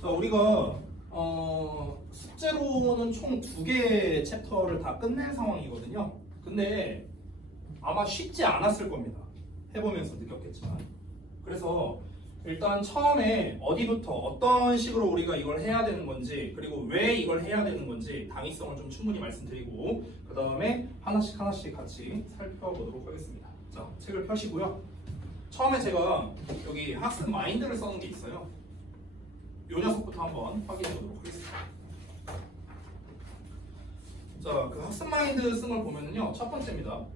자, 우리가 숙제로는 총 2개의 챕터를 다 끝낼 상황이거든요. 근데 아마 쉽지 않았을 겁니다. 해보면서 느꼈겠지만. 그래서 일단 처음에 어디부터 어떤 식으로 우리가 이걸 해야 되는 건지, 그리고 왜 이걸 해야 되는 건지 당위성을 좀 충분히 말씀드리고, 그 다음에 하나씩 같이 살펴보도록 하겠습니다. 자, 책을 펴시고요. 처음에 제가 여기 학습 마인드를 써놓은 게 있어요. 이 녀석부터 한번 확인해 보도록 하겠습니다. 자, 그 학습 마인드 쓴 걸 보면은요, 첫 번째입니다.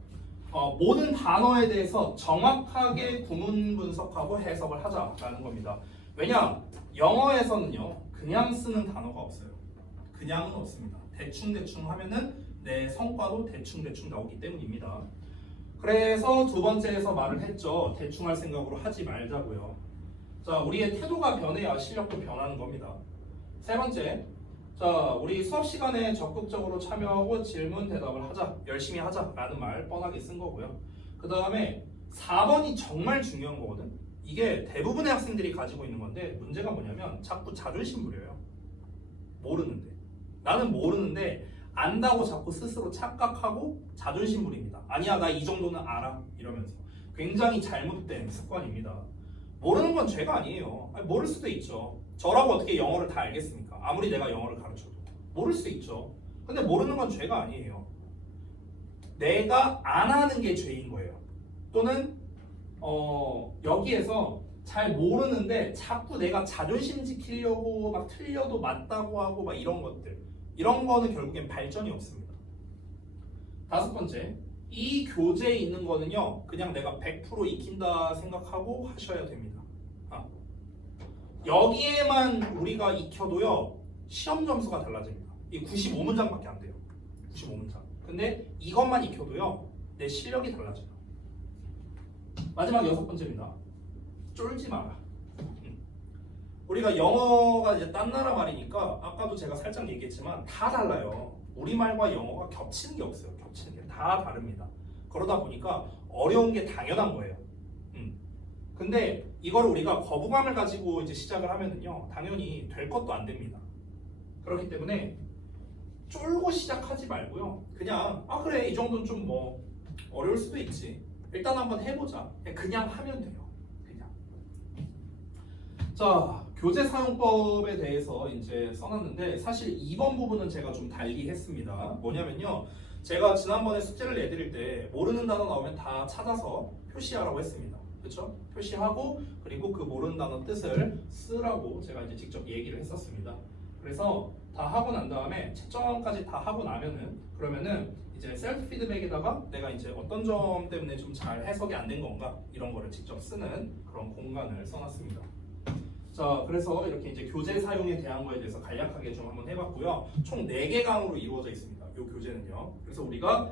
모든 단어에 대해서 정확하게 구문 분석하고 해석을 하자라는 겁니다. 왜냐? 영어에서는요, 그냥 쓰는 단어가 없어요. 그냥은 없습니다. 대충 하면은 내 성과도 대충 나오기 때문입니다. 그래서 두 번째에서 말을 했죠. 대충 할 생각으로 하지 말자고요. 자, 우리의 태도가 변해야 실력도 변하는 겁니다. 세 번째, 자, 우리 수업 시간에 적극적으로 참여하고 질문 대답을 하자, 열심히 하자라는 말 뻔하게 쓴 거고요. 그 다음에 4번이 정말 중요한 거거든. 이게 대부분의 학생들이 가지고 있는 건데, 문제가 뭐냐면 자꾸 자존심 부려요. 모르는데. 나는 모르는데 안다고 자꾸 스스로 착각하고 자존심 부립니다. 아니야, 나 이 정도는 알아 이러면서. 굉장히 잘못된 습관입니다. 모르는 건 죄가 아니에요. 아니, 모를 수도 있죠. 저라고 어떻게 영어를 다 알겠습니까? 아무리 내가 영어를 가르쳐도 모를 수 있죠. 근데 모르는 건 죄가 아니에요. 내가 안 하는 게 죄인 거예요. 또는 여기에서 잘 모르는데 자꾸 내가 자존심 지키려고 막 틀려도 맞다고 하고 막 이런 것들, 이런 거는 결국엔 발전이 없습니다. 다섯 번째, 이 교재에 있는 거는요, 그냥 내가 100% 익힌다 생각하고 하셔야 됩니다. 여기에만 우리가 익혀도요, 시험 점수가 달라집니다. 이 95문장밖에 안 돼요. 95문장. 근데 이것만 익혀도요, 내 실력이 달라져요. 마지막 6번째입니다. 쫄지 마라. 우리가 영어가 이제 딴 나라 말이니까 아까도 제가 살짝 얘기했지만 다 달라요. 우리말과 영어가 겹치는 게 없어요. 겹치는 게 다 다릅니다. 그러다 보니까 어려운 게 당연한 거예요. 근데 이걸 우리가 거부감을 가지고 이제 시작을 하면은요, 당연히 될 것도 안 됩니다. 그렇기 때문에 쫄고 시작하지 말고요. 그냥 그래, 이 정도는 좀 뭐 어려울 수도 있지. 일단 한번 해보자. 그냥 하면 돼요. 그냥. 자, 교재 사용법에 대해서 이제 써놨는데, 사실 2번 부분은 제가 좀 달리 했습니다. 뭐냐면요, 제가 지난번에 숙제를 내드릴 때 모르는 단어 나오면 다 찾아서 표시하라고 했습니다. 그렇죠? 표시하고, 그리고 그 모르는 단어 뜻을 쓰라고 제가 이제 직접 얘기를 했었습니다. 그래서 다 하고 난 다음에 채점까지 다 하고 나면은, 그러면은 이제 셀프 피드백에다가 내가 이제 어떤 점 때문에 좀 잘 해석이 안 된 건가, 이런 거를 직접 쓰는 그런 공간을 써놨습니다. 자, 그래서 이렇게 이제 교재 사용에 대한 거에 대해서 간략하게 좀 한번 해봤고요. 총 4개 강으로 이루어져 있습니다. 이 교재는요. 그래서 우리가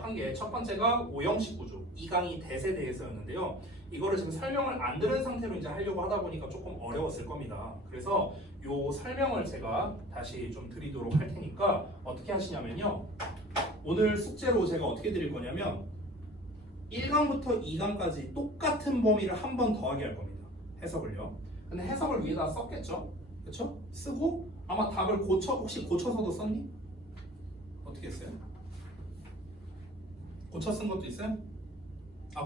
한 개, 첫 번째가 오형식 구조, 2강이 대세 대해서였는데요. 이거를 지금 설명을 안 들은 상태로 이제 하려고 하다 보니까 조금 어려웠을 겁니다. 그래서 이 설명을 제가 다시 좀 드리도록 할 테니까 어떻게 하시냐면요. 오늘 숙제로 제가 어떻게 드릴 거냐면 1강부터 2강까지 똑같은 범위를 한 번 더하게 할 겁니다. 해석을요. 근데 해석을 위에다 썼겠죠? 그렇죠? 쓰고 아마 답을 혹시 고쳐서도 썼니? 어떻게 했어요? 고쳐 쓴 것도 있어요?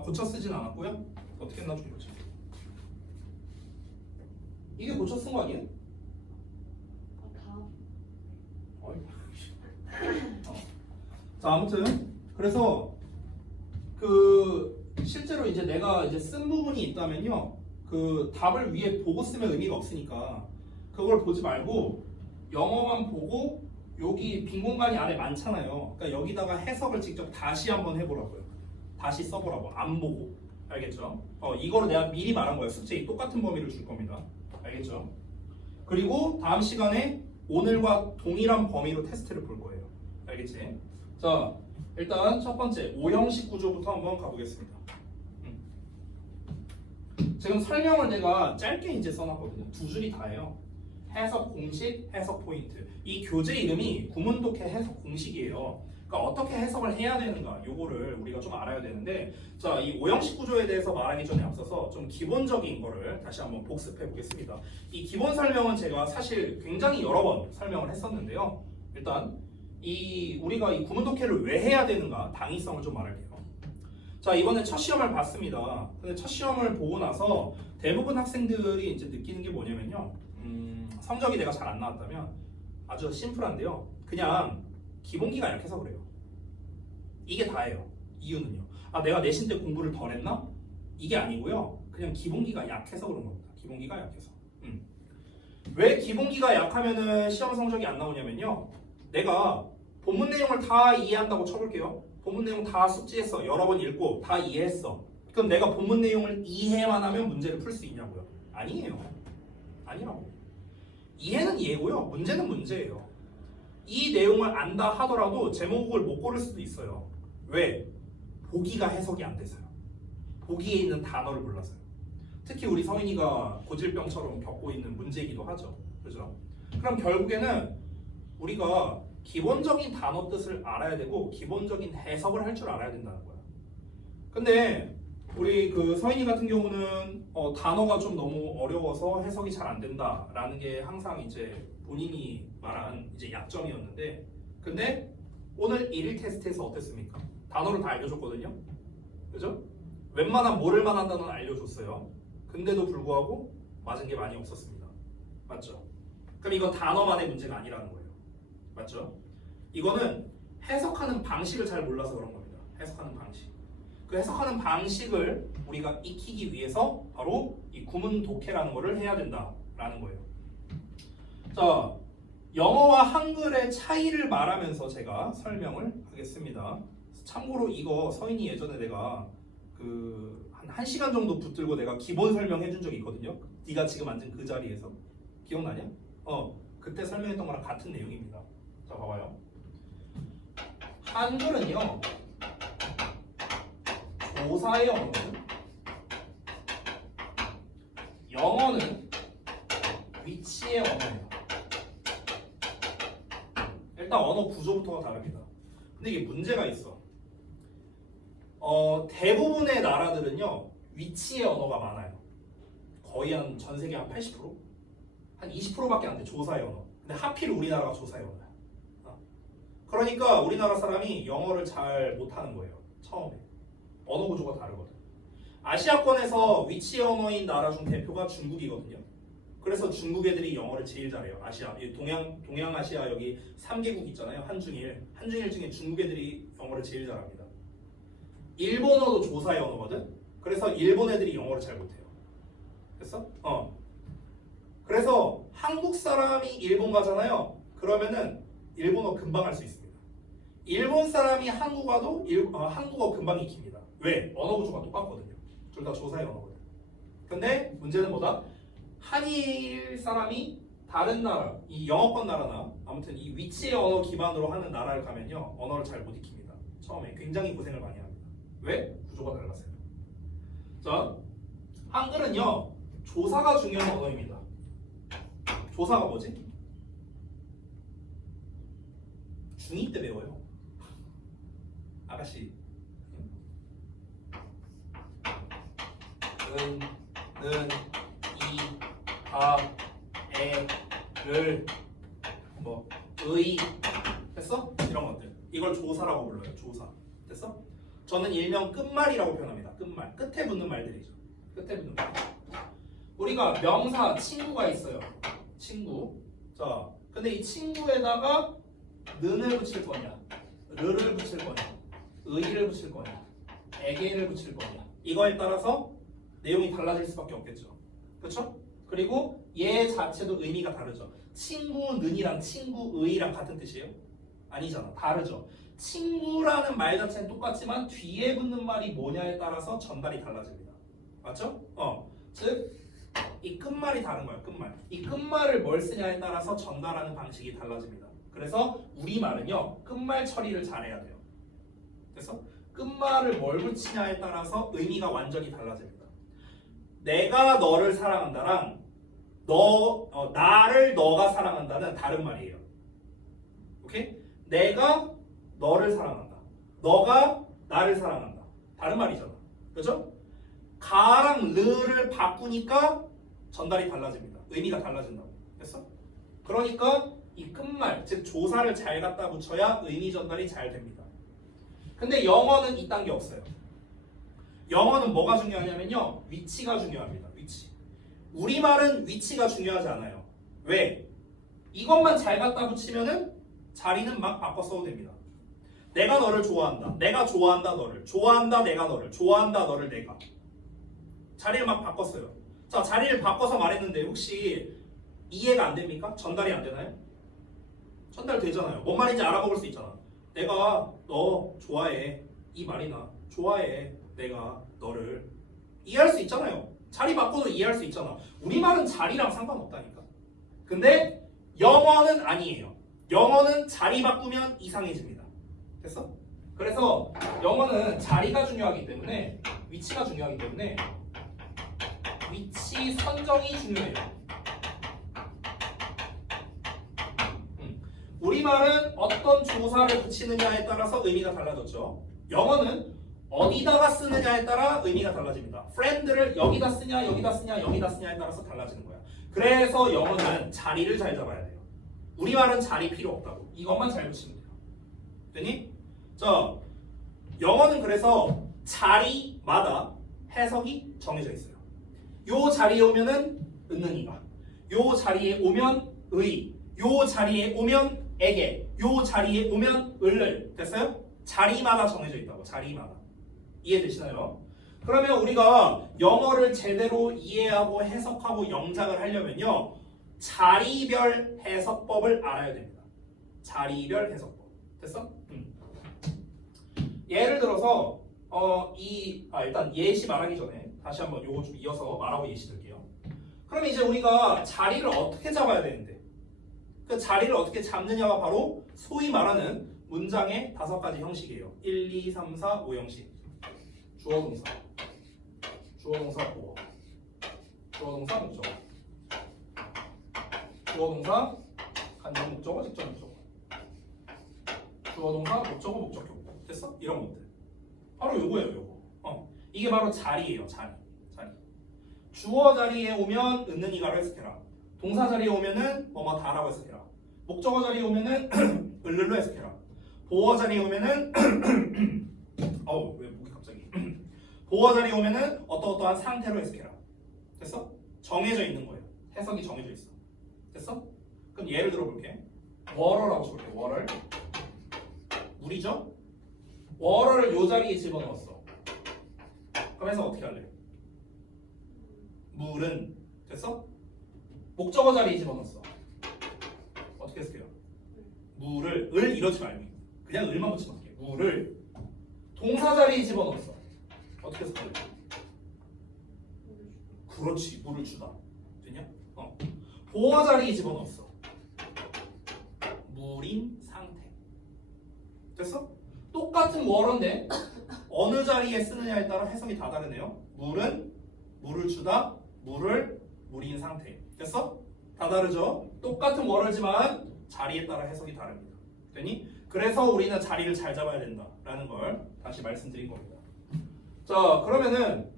고쳐 쓰진 않았고요. 어떻게 했나 좀 보자. 이게 고쳐 쓴 거 아니에요? 자, 아무튼 그래서 실제로 이제 내가 이제 쓴 부분이 있다면요, 그 답을 위에 보고 쓰면 의미가 없으니까 그걸 보지 말고 영어만 보고 여기 빈 공간이 안에 많잖아요. 그러니까 여기다가 해석을 직접 다시 한번 해보라고요. 다시 써보라고. 안 보고. 알겠죠? 이거를 내가 미리 말한 거예요. 숙제에 똑같은 범위를 줄 겁니다. 알겠죠? 그리고 다음 시간에 오늘과 동일한 범위로 테스트를 볼 거예요. 알겠지? 자, 일단 첫 번째 오형식 구조부터 한번 가보겠습니다. 지금 설명을 내가 짧게 이제 써놨거든요. 2줄이 다예요. 해석 공식, 해석 포인트. 이 교재 이름이 구문독해 해석 공식이에요. 그러니까 어떻게 해석을 해야 되는가 요거를 우리가 좀 알아야 되는데 자, 이 오형식 구조에 대해서 말하기 전에 앞서서 좀 기본적인 거를 다시 한번 복습해 보겠습니다. 이 기본 설명은 제가 사실 굉장히 여러 번 설명을 했었는데요. 일단 우리가 이 구문 독해를 왜 해야 되는가 당위성을 좀 말할게요. 자, 이번에 첫 시험을 봤습니다. 근데 첫 시험을 보고 나서 대부분 학생들이 이제 느끼는 게 뭐냐면요. 성적이 내가 잘 안 나왔다면 아주 심플한데요. 그냥 기본기가 약해서 그래요. 이게 다예요. 이유는요. 아, 내가 내신 때 공부를 덜 했나? 이게 아니고요. 그냥 기본기가 약해서 그런 겁니다. 기본기가 약해서. 왜 기본기가 약하면은 시험 성적이 안 나오냐면요. 내가 본문 내용을 다 이해한다고 쳐볼게요. 본문 내용 다 숙지했어. 여러 번 읽고 다 이해했어. 그럼 내가 본문 내용을 이해만 하면 문제를 풀 수 있냐고요? 아니에요. 아니라고. 이해는 이해고요. 문제는 문제예요. 이 내용을 안다 하더라도 제목을 못 고를 수도 있어요. 왜? 보기가 해석이 안 돼서요. 보기에 있는 단어를 몰라서요. 특히 우리 서인이가 고질병처럼 겪고 있는 문제이기도 하죠. 그죠? 그럼 결국에는 우리가 기본적인 단어 뜻을 알아야 되고 기본적인 해석을 할 줄 알아야 된다는 거야. 근데 우리 그 서인이 같은 경우는 단어가 좀 너무 어려워서 해석이 잘 안 된다라는 게 항상 이제 본인이 말한 이제 약점이었는데, 근데 오늘 1일 테스트에서 어땠습니까? 단어를 다 알려줬거든요. 그죠? 웬만한 모를 만한 단어는 알려줬어요. 근데도 불구하고 맞은 게 많이 없었습니다. 맞죠? 그럼 이건 단어만의 문제가 아니라는 거예요. 맞죠? 이거는 해석하는 방식을 잘 몰라서 그런 겁니다. 해석하는 방식. 그 해석하는 방식을 우리가 익히기 위해서 바로 이 구문 독해라는 거를 해야 된다라는 거예요. 자, 영어와 한글의 차이를 말하면서 제가 설명을 하겠습니다. 참고로 이거 서인이 예전에 내가 한 1시간 정도 붙들고 내가 기본 설명해 준 적이 있거든요. 네가 지금 앉은 그 자리에서. 기억나냐? 그때 설명했던 거랑 같은 내용입니다. 자, 봐봐요. 한글은요, 조사의 언어는, 영어는 위치의 언어예요. 일단 언어 구조부터가 다릅니다. 근데 이게 문제가 있어. 대부분의 나라들은요, 위치의 언어가 많아요. 거의 한 전 세계 한 80%? 한 20%밖에 안 돼, 조사의 언어. 근데 하필 우리나라가 조사의 언어야. 그러니까 우리나라 사람이 영어를 잘 못하는 거예요. 처음에. 언어 구조가 다르거든. 아시아권에서 위치의 언어인 나라 중 대표가 중국이거든요. 그래서 중국 애들이 영어를 제일 잘해요. 아시아, 동양아시아 여기 3개국 있잖아요. 한중일 중에 중국 애들이 영어를 제일 잘합니다. 일본어도 조사의 언어거든. 그래서 일본 애들이 영어를 잘 못해요. 됐어? 그래서 한국 사람이 일본 가잖아요. 그러면은 일본어 금방 할 수 있습니다. 일본 사람이 한국 와도 한국어 금방 익힙니다. 왜? 언어 구조가 똑같거든요. 둘 다 조사의 언어거든요. 근데 문제는 뭐다? 한일 사람이 다른 나라, 이 영어권 나라나 아무튼 이 위치의 언어 기반으로 하는 나라를 가면요, 언어를 잘 못 익힙니다. 처음에 굉장히 고생을 많이 합니다. 왜? 구조가 달라서요. 자, 한글은요, 조사가 중요한 언어입니다. 조사가 뭐지? 중2 때 배워요. 아가씨. 은, 이, 아, 에, 를, 의, 됐어? 이런 것들. 이걸 조사라고 불러요. 조사. 됐어? 저는 일명 끝말이라고 표현합니다. 끝말. 끝에 붙는 말들이죠. 끝에 붙는 말. 우리가 명사 친구가 있어요. 친구. 자, 근데 이 친구에다가 는을 붙일 거냐, 르를 붙일 거냐, 의를 붙일 거냐, 에게를 붙일 거냐, 이거에 따라서 내용이 달라질 수밖에 없겠죠. 그렇죠? 그리고 얘 자체도 의미가 다르죠. 친구는이랑 친구의랑 같은 뜻이에요? 아니잖아. 다르죠. 친구라는 말 자체는 똑같지만 뒤에 붙는 말이 뭐냐에 따라서 전달이 달라집니다. 맞죠? 즉 이 끝말이 다른 거예요. 끝말. 이 끝말을 뭘 쓰냐에 따라서 전달하는 방식이 달라집니다. 그래서 우리말은요, 끝말 처리를 잘해야 돼요. 그래서 끝말을 뭘 붙이냐에 따라서 의미가 완전히 달라집니다. 내가 너를 사랑한다랑 나를 너가 사랑한다는 다른 말이에요. 오케이? 내가 너를 사랑한다. 너가 나를 사랑한다. 다른 말이잖아. 그죠? 가랑 르를 바꾸니까 전달이 달라집니다. 의미가 달라진다고. 됐어? 그러니까 이 끝말, 즉 조사를 잘 갖다 붙여야 의미 전달이 잘 됩니다. 근데 영어는 이딴 게 없어요. 영어는 뭐가 중요하냐면요. 위치가 중요합니다. 위치. 우리말은 위치가 중요하지 않아요. 왜? 이것만 잘 갖다 붙이면은 자리는 막 바꿔 써도 됩니다. 내가 너를 좋아한다. 내가 좋아한다 너를. 좋아한다 내가 너를. 좋아한다 너를 내가. 자리를 막 바꿨어요. 자, 자리를 바꿔서 말했는데 혹시 이해가 안 됩니까? 전달이 안 되나요? 전달되잖아요. 뭔 말인지 알아먹을 수 있잖아. 내가 너 좋아해. 이 말이나 좋아해. 내가 너를. 이해할 수 있잖아요. 자리 바꿔도 이해할 수 있잖아. 우리말은 자리랑 상관없다니까. 근데 영어는 아니에요. 영어는 자리 바꾸면 이상해집니다. 됐어? 그래서 영어는 자리가 중요하기 때문에 위치가 중요하기 때문에 위치 선정이 중요해요. 우리말은 어떤 조사를 붙이느냐에 따라서 의미가 달라졌죠. 영어는 어디다가 쓰느냐에 따라 의미가 달라집니다. friend를 여기다 쓰냐 여기다 쓰냐 여기다 쓰냐에 따라서 달라지는 거야. 그래서 영어는 자리를 잘 잡아야 돼요. 우리말은 자리 필요 없다고. 이것만 잘 붙이면 돼요. 됐니? 자, 영어는 그래서 자리마다 해석이 정해져 있어요. 요 자리에 오면은 은능이가, 요 자리에 오면 의, 요 자리에 오면 에게, 요 자리에 오면 을을. 됐어요? 자리마다 정해져 있다고. 자리마다. 이해되시나요? 그러면 우리가 영어를 제대로 이해하고 해석하고 영작을 하려면요, 자리별 해석법을 알아야 됩니다. 자리별 해석법. 됐어? 예를 들어서 일단 예시 말하기 전에 다시 한번 요거 좀 이어서 말하고 예시 들게요. 그럼 이제 우리가 자리를 어떻게 잡아야 되는데, 그 자리를 어떻게 잡느냐가 바로 소위 말하는 문장의 5가지 형식이에요. 1, 2, 3, 4, 5 형식. 주어 동사, 주어 동사 보어, 주어 동사 목적어, 주어 동사 간접 목적어, 직접 목적어, 주어 동사 목적어 목적격. 됐어? 이런 것들. 바로 요거예요, 요거. 이게 바로 자리예요, 자리. 주어 자리에 오면 은는 이가로 해석해라. 동사 자리에 오면은 뭐뭐 다라고 해석해라. 목적어 자리에 오면은 을를로 해석해라. 보어 자리에 오면은 왜 목이 갑자기. 보어 자리에 오면은 어떠어떠한 상태로 해석해라. 됐어? 정해져 있는 거예요. 해석이 정해져 있어. 됐어? 그럼 예를 들어볼게. 워러라고 쳐볼게. 워럴. 물이죠? 워러를 요 자리에 집어넣었어. 그럼 해서 어떻게 할래? 물은. 됐어? 목적어 자리에 집어넣었어. 어떻게 해석해요? 물을. 을 이러지 말고 그냥 을만 붙이면 어떡해. 물을 동사 자리에 집어넣었어. 어떻게 해석할래? 그렇지. 물을 주다. 됐냐? 보어 자리에 집어넣었어. 물인 상태. 됐어? 똑같은 워러인데 어느 자리에 쓰느냐에 따라 해석이 다 다르네요. 물은 물을 주다, 물을 물인 상태. 됐어? 다 다르죠? 똑같은 워러지만 자리에 따라 해석이 다릅니다. 됐니? 그래서 우리는 자리를 잘 잡아야 된다라는 걸 다시 말씀드린 겁니다. 자, 그러면은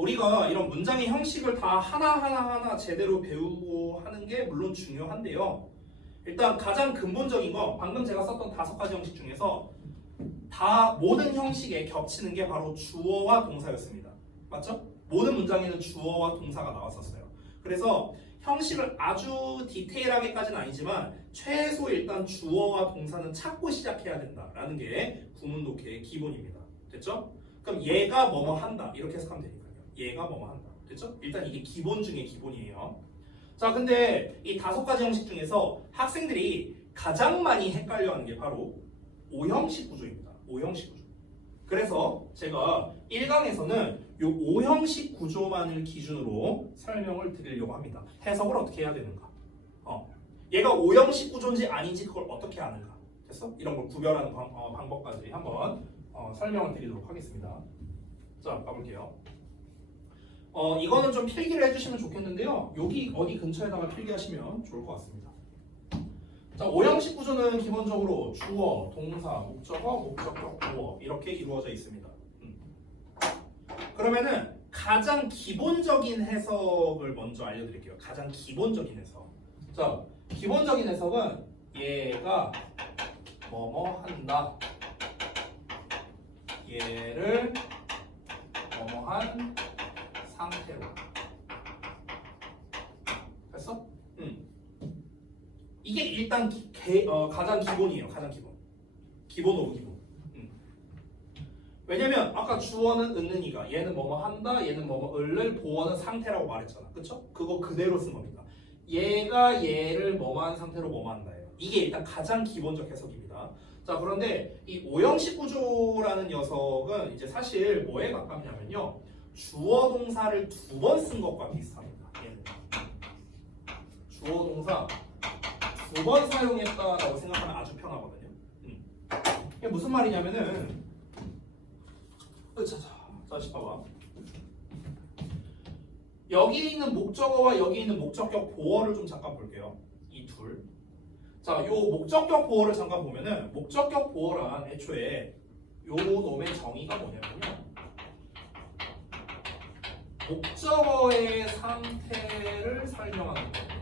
우리가 이런 문장의 형식을 다 하나하나 제대로 배우고 하는 게 물론 중요한데요. 일단 가장 근본적인 거, 방금 제가 썼던 5가지 형식 중에서 다 모든 형식에 겹치는 게 바로 주어와 동사였습니다. 맞죠? 모든 문장에는 주어와 동사가 나왔었어요. 그래서 형식을 아주 디테일하게까지는 아니지만 최소 일단 주어와 동사는 찾고 시작해야 된다라는 게 구문 독해의 기본입니다. 됐죠? 그럼 얘가 뭐뭐 한다 이렇게 해석하면 되니까요. 얘가 뭐뭐 한다. 됐죠? 일단 이게 기본 중에 기본이에요. 자, 근데 이 5가지 형식 중에서 학생들이 가장 많이 헷갈려하는 게 바로 5형식 구조입니다. 5형식 구조. 그래서 제가 1강에서는 이 5형식 구조만을 기준으로 설명을 드리려고 합니다. 해석을 어떻게 해야 되는가? 얘가 5형식 구조인지 아닌지 그걸 어떻게 아는가? 됐어? 이런 걸 구별하는 방법까지 한번 설명을 드리도록 하겠습니다. 자, 가볼게요. 이거는 좀 필기를 해주시면 좋겠는데요. 여기 어디 근처에다가 필기하시면 좋을 것 같습니다. 자, 오형식 구조는 기본적으로 주어, 동사, 목적어, 목적격, 보어 이렇게 이루어져 있습니다. 그러면은 가장 기본적인 해석을 먼저 알려드릴게요. 가장 기본적인 해석. 자, 기본적인 해석은 얘가 뭐뭐 한다. 얘를 뭐뭐한 상태로. 됐어? 이게 일단 가장 기본이에요. 가장 기본. 기본 오브 기본. 왜냐면 아까 주어는 은는이가 얘는 뭐뭐 한다, 얘는 뭐뭐 을을 보어는 상태라고 말했잖아. 그쵸? 그거 그대로 쓴 겁니다. 얘가 얘를 뭐뭐한 상태로 뭐뭐 한다예요. 이게 일단 가장 기본적 해석입니다. 자, 그런데 이 오형식 구조라는 녀석은 이제 사실 뭐에 가깝냐면요. 주어 동사를 두 번 쓴 것과 비슷합니다. 얘는. 주어 동사 두 번 사용했다라고 생각하면 아주 편하거든요. 이게 무슨 말이냐면은 자, 다시 봐봐. 여기 있는 목적어와 여기 있는 목적격 보어를 좀 잠깐 볼게요. 이 둘. 자, 요 목적격 보어를 잠깐 보면은 목적격 보어란 애초에 요 놈의 정의가 뭐냐면요. 목적어의 상태를 설명하는 거예요.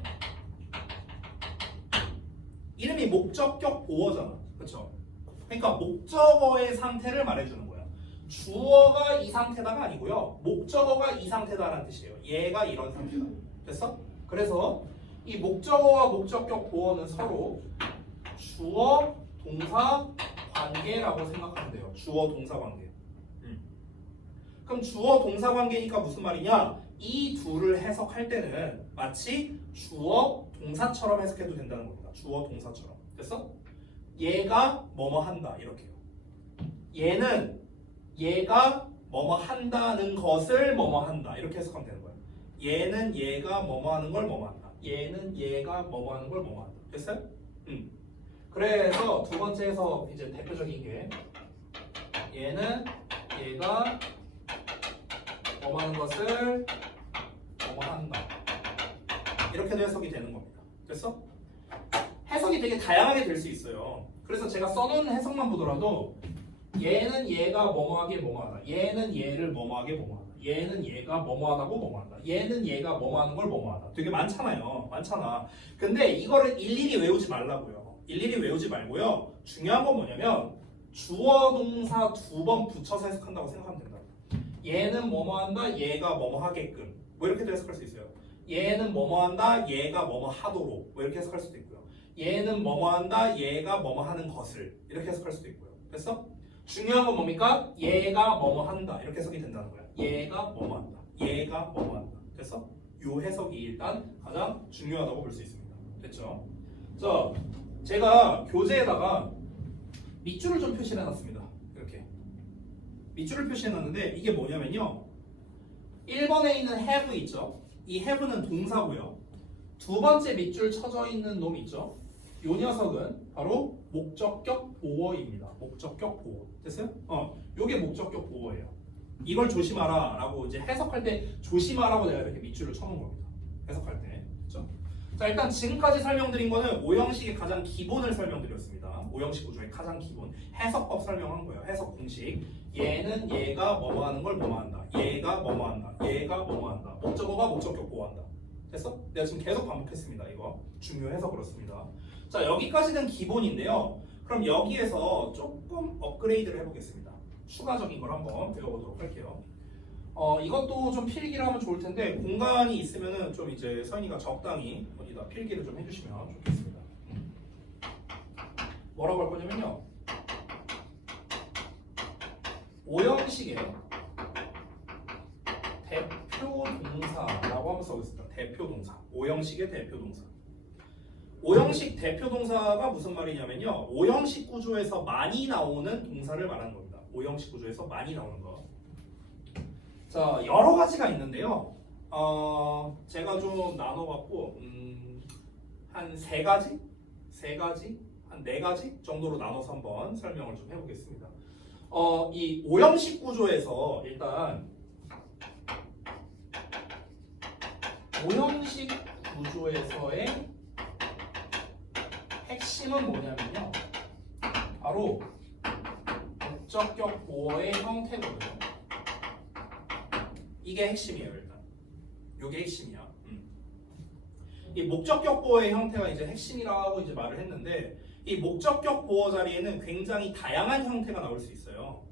이름이 목적격 보어잖아. 그렇죠? 그러니까 목적어의 상태를 말해주는 거야. 주어가 이 상태다가 아니고요. 목적어가 이 상태다라는 뜻이에요. 얘가 이런 상태다. 됐어? 그래서 이 목적어와 목적격 보어는 서로 주어, 동사, 관계라고 생각하면 돼요. 주어, 동사 관계. 그럼 주어, 동사 관계니까 무슨 말이냐? 이 둘을 해석할 때는 마치 주어, 동사처럼 해석해도 된다는 겁니다. 주어, 동사처럼. 됐어? 얘가 뭐뭐 한다. 이렇게요. 얘는 얘가 뭐뭐 한다는 것을 뭐뭐 한다. 이렇게 해석하면 되는 거예요. 얘는 얘가 뭐뭐 하는 걸 뭐뭐 한다. 얘는 얘가 뭐뭐 하는 걸 뭐뭐 한다. 됐어요? 그래서 두 번째 해석 이제 대표적인 게 얘는 얘가 뭐뭐 하는 것을 뭐뭐 한다. 이렇게도 해석이 되는 겁니다. 됐어? 해석이 되게 다양하게 될 수 있어요. 그래서 제가 써놓은 해석만 보더라도 얘는 얘가 뭐뭐하게 뭐뭐하다. 얘는 얘를 뭐뭐하게 뭐뭐하다. 얘는 얘가 뭐뭐하다고 뭐뭐한다. 얘는 얘가 뭐뭐하는 걸 뭐뭐하다. 되게 많잖아요. 많잖아. 근데 이거를 일일이 외우지 말라고요. 일일이 외우지 말고요. 중요한 건 뭐냐면 주어 동사 두 번 붙여서 해석한다고 생각하면 된다. 얘는 뭐뭐한다. 얘가 뭐뭐하게끔. 뭐 이렇게도 해석할 수 있어요. 얘는 뭐뭐한다. 얘가 뭐뭐하도록. 뭐 이렇게 해석할 수도 있고요. 얘는 뭐뭐한다. 얘가 뭐뭐하는 것을. 이렇게 해석할 수도 있고요. 됐어? 중요한 건 뭡니까? 얘가 뭐뭐한다. 이렇게 해석이 된다는 거야. 얘가 뭐뭐한다. 얘가 뭐뭐한다. 됐어? 요 해석이 일단 가장 중요하다고 볼 수 있습니다. 됐죠? 자, 제가 교재에다가 밑줄을 좀 표시를 해놨습니다. 이렇게 밑줄을 표시해놨는데 이게 뭐냐면요. 1번에 있는 have 있죠? 이 have는 동사고요. 두 번째 밑줄 쳐져 있는 놈 있죠? 요 녀석은 바로 목적격 보어입니다. 목적격 보어. 됐어요? 요게 목적격 보어예요. 이걸 조심하라 라고 이제 해석할 때 조심하라고 내가 이렇게 밑줄을 쳐놓은 겁니다. 해석할 때. 그렇죠? 자, 일단 지금까지 설명드린 거는 오형식의 가장 기본을 설명드렸습니다. 오형식 구조의 가장 기본. 해석법 설명한 거예요. 해석 공식. 얘는 얘가 뭐뭐 하는 걸 뭐뭐 한다. 얘가 뭐뭐 한다. 얘가 뭐뭐 한다. 목적어가 목적격 보어한다. 됐어? 내가 지금 계속 반복했습니다. 이거. 중요해서 그렇습니다. 자, 여기까지는 기본인데요. 그럼 여기에서 조금 업그레이드를 해보겠습니다. 추가적인 걸 한번 배워보도록 할게요. 이것도 좀 필기를 하면 좋을 텐데 공간이 있으면은 좀 이제 서인이가 적당히 어디다 필기를 좀 해주시면 좋겠습니다. 뭐라고 할 거냐면요. 오형식의 대표 동사라고 한번 써보겠습니다. 대표 동사. 오형식의 대표 동사. 오형식 대표 동사가 무슨 말이냐면요. 오형식 구조에서 많이 나오는 동사를 말하는 겁니다. 오형식 구조에서 많이 나오는 거. 자, 여러 가지가 있는데요. 제가 좀 나눠갖고 한 세 가지, 한 네 가지 정도로 나눠서 한번 설명을 좀 해보겠습니다. 이 오형식 구조에서 일단 오형식 구조에서의 핵심은 뭐냐면요. 바로 목적격 보어의 형태거든요. 이게 핵심이에요, 일단. 이게 핵심이야. 이 목적격 보어의 형태가 이제 핵심이라고 이제 말을 했는데, 이 목적격 보어 자리에는 굉장히 다양한 형태가 나올 수 있어요.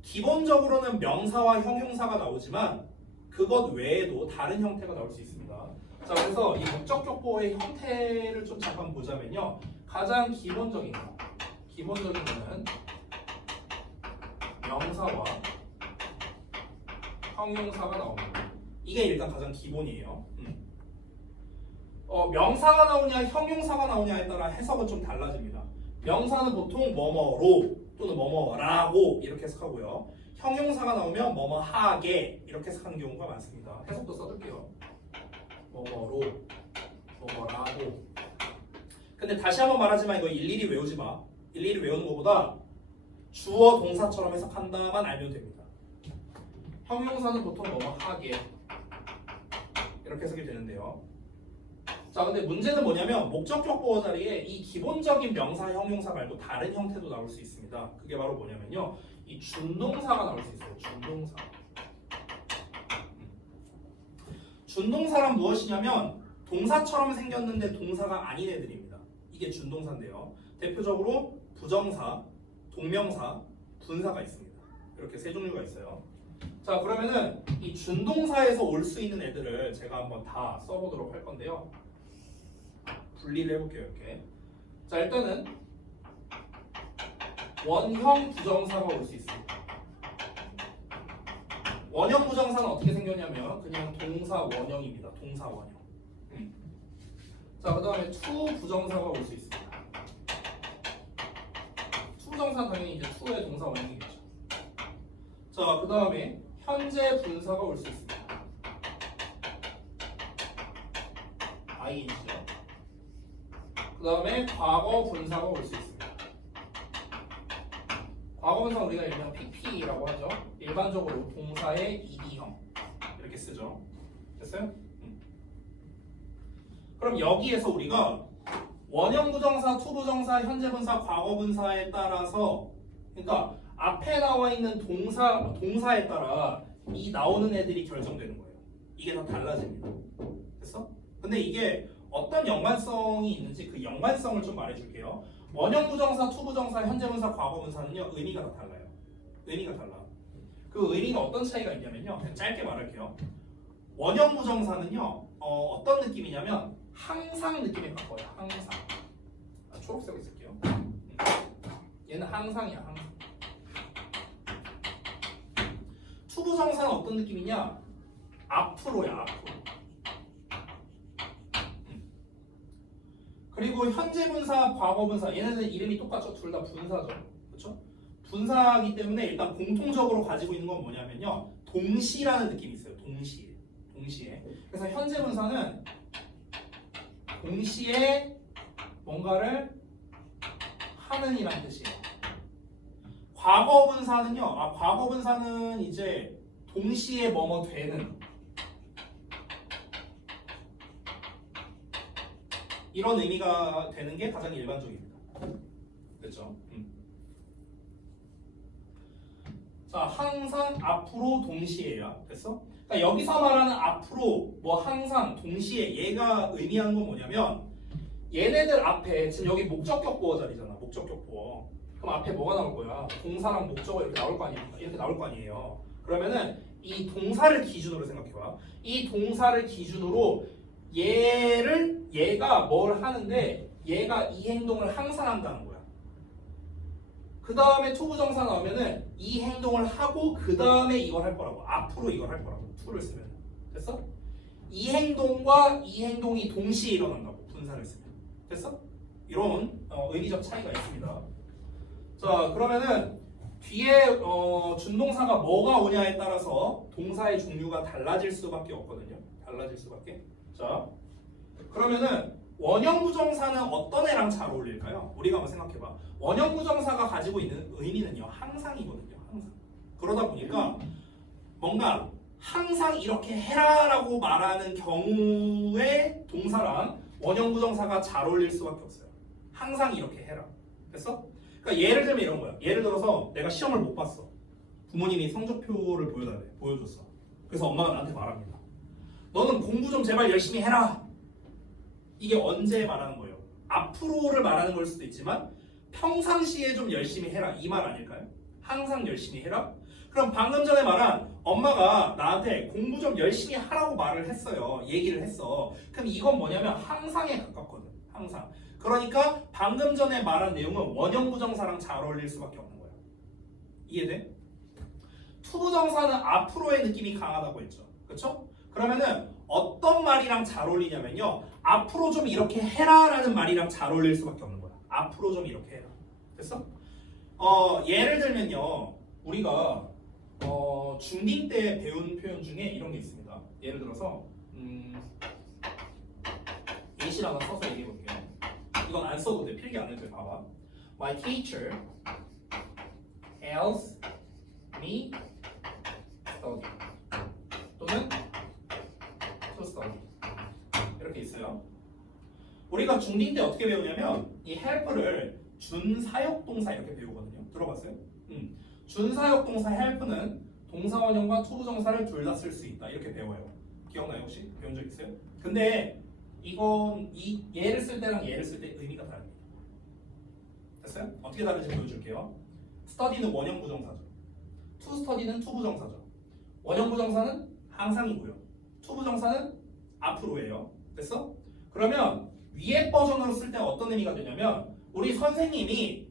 기본적으로는 명사와 형용사가 나오지만 그것 외에도 다른 형태가 나올 수 있습니다. 자, 그래서 이 목적격 보어의 형태를 좀 잠깐 보자면요. 가장 기본적인 거는 명사와 형용사가 나옵니다. 이게 일단 가장 기본이에요. 명사가 나오냐 형용사가 나오냐에 따라 해석은 좀 달라집니다. 명사는 보통 뭐뭐로 또는 뭐뭐라고 이렇게 해석하고요. 형용사가 나오면 뭐뭐하게 이렇게 해석하는 경우가 많습니다. 해석도 써줄게요. 뭐뭐로, 뭐뭐라고. 근데 다시 한번 말하지만 이거 일일이 외우지 마. 일일이 외우는 것보다 주어 동사처럼 해석한다만 알면 됩니다. 형용사는 보통 뭐뭐하게 이렇게 해석이 되는데요. 자, 근데 문제는 뭐냐면 목적격 보어 자리에 이 기본적인 명사, 형용사 말고 다른 형태도 나올 수 있습니다. 그게 바로 뭐냐면요. 이 준동사가 나올 수 있어요. 준동사. 준동사란 무엇이냐면 동사처럼 생겼는데 동사가 아닌 애들입니다. 이게 준동사인데요. 대표적으로 부정사, 동명사, 분사가 있습니다. 이렇게 세 종류가 있어요. 자, 그러면은 이 준동사에서 올 수 있는 애들을 제가 한번 다 써보도록 할 건데요. 분리를 해볼게요. 이렇게. 자, 일단은 원형 부정사가 올 수 있습니다. 원형 부정사는 어떻게 생겼냐면 그냥 동사 원형입니다. 동사 원형. 자, 그 다음에 투 부정사가 올 수 있습니다. 투 부정사는 당연히 이제 투의 동사 원형이겠죠. 자, 그 다음에 현재 분사가 올 수 있습니다. ing죠. 그 다음에 과거 분사가 올 수 있습니다. 과거 분사 우리가 일명 pp라고 하죠. 일반적으로 동사의 ed형 이렇게 쓰죠. 됐어요? 그럼 여기에서 우리가 원형 부정사, 투 부정사, 현재 분사, 과거 분사에 따라서 그러니까 앞에 나와 있는 동사에 따라 이 나오는 애들이 결정되는 거예요. 이게 다 달라집니다. 됐어? 근데 이게 어떤 연관성이 있는지 그 연관성을 좀 말해줄게요. 원형 부정사, 투 부정사, 현재 분사, 과거 분사는요 의미가 다 달라요. 의미가 달라. 그 의미가 어떤 차이가 있냐면요. 그냥 짧게 말할게요. 원형 부정사는요 어떤 느낌이냐면 항상 느낌이 바꿔요. 항상. 초록색 쓸게요. 얘는 항상이야. 항상. 투 부정사는 어떤 느낌이냐? 앞으로야. 앞으로. 그리고 현재 분사, 과거 분사 얘네는 이름이 똑같죠. 둘 다 분사죠. 그렇죠? 분사이기 때문에 일단 공통적으로 가지고 있는 건 뭐냐면요. 동시라는 느낌이 있어요. 동시에. 그래서 현재 분사는 동시에 뭔가를 하는 이란 뜻이에요. 과거 분사는요. 과거 분사는 이제 동시에 뭐뭐 되는 이런 의미가 되는 게 가장 일반적입니다. 됐죠? 자, 항상 앞으로 동시에야. 됐어? 그러니까 여기서 말하는 앞으로 뭐 항상 동시에 얘가 의미하는 건 뭐냐면 얘네들 앞에 지금 여기 목적격 보어 자리잖아. 목적격 보어. 그럼 앞에 뭐가 나올 거야? 동사랑 목적어 이렇게 나올 거 아니에요? 이렇게 나올 거 아니에요. 그러면은 이 동사를 기준으로 생각해봐. 이 동사를 기준으로 얘가 뭘 하는데 얘가 이 행동을 항상 한다는 거야. 그 다음에 투 부정사 나오면은 이 행동을 하고 그 다음에 이걸 할 거라고. 앞으로 이걸 할 거라고. 투를 쓰면. 됐어? 이 행동과 이 행동이 동시에 일어난다고. 분사를 쓰면. 됐어? 이런 의미적 차이가 있습니다. 자, 그러면은 뒤에 준동사가 뭐가 오냐에 따라서 동사의 종류가 달라질 수밖에 없거든요. 달라질 수밖에. 자, 그러면은 원형 부정사는 어떤 애랑 잘 어울릴까요? 우리가 한번 생각해봐. 원형 부정사가 가지고 있는 의미는요 항상이거든요. 항상. 그러다 보니까 뭔가 항상 이렇게 해라라고 말하는 경우에 동사랑 원형 부정사가 잘 어울릴 수밖에 없어요. 항상 이렇게 해라. 됐어? 그러니까 예를 들면 이런 거야. 예를 들어서 내가 시험을 못 봤어. 부모님이 성적표를 보여달래. 보여줬어. 그래서 엄마가 나한테 말합니다. 너는 공부 좀 제발 열심히 해라. 이게 언제 말하는 거예요? 앞으로를 말하는 걸 수도 있지만 평상시에 좀 열심히 해라. 이 말 아닐까요? 항상 열심히 해라. 그럼 방금 전에 말한 엄마가 나한테 공부 좀 열심히 하라고 말을 했어요. 얘기를 했어. 그럼 이건 뭐냐면 항상에 가깝거든. 항상. 그러니까 방금 전에 말한 내용은 원형 부정사랑 잘 어울릴 수밖에 없는 거야. 이해돼? 투부정사는 앞으로의 느낌이 강하다고 했죠. 그렇죠? 그러면은 어떤 말이랑 잘 어울리냐면요. 앞으로 좀 이렇게 해라라는 말이랑 잘 어울릴 수밖에 없는 거야. 앞으로 좀 이렇게 해라. 됐어? 예를 들면요. 우리가 중딩 때 배운 표현 중에 이런 게 있습니다. 예를 들어서 예시를 하나 써서 얘기해 볼게요. 이건 안 써도 돼. 필기 안 해도 돼. 봐봐. My teacher tells me study 또는 to study 이렇게 있어요. 우리가 중딩 때 어떻게 배우냐면 이 help를 준사역동사 이렇게 배우거든요. 들어봤어요? 준사역동사 help는 동사원형과 투부정사를 둘 다 쓸 수 있다. 이렇게 배워요. 기억나요? 혹시? 배운 적 있어요? 근데 이건 이 얘를 쓸 때랑 얘를 쓸 때 의미가 다릅니다. 됐어요? 어떻게 다른지 보여줄게요. study는 원형 부정사죠. to study는 투부정사죠. 원형 부정사는 항상이고요. 투부정사는 앞으로예요. 됐어? 그러면 위에 버전으로 쓸 때 어떤 의미가 되냐면 우리 선생님이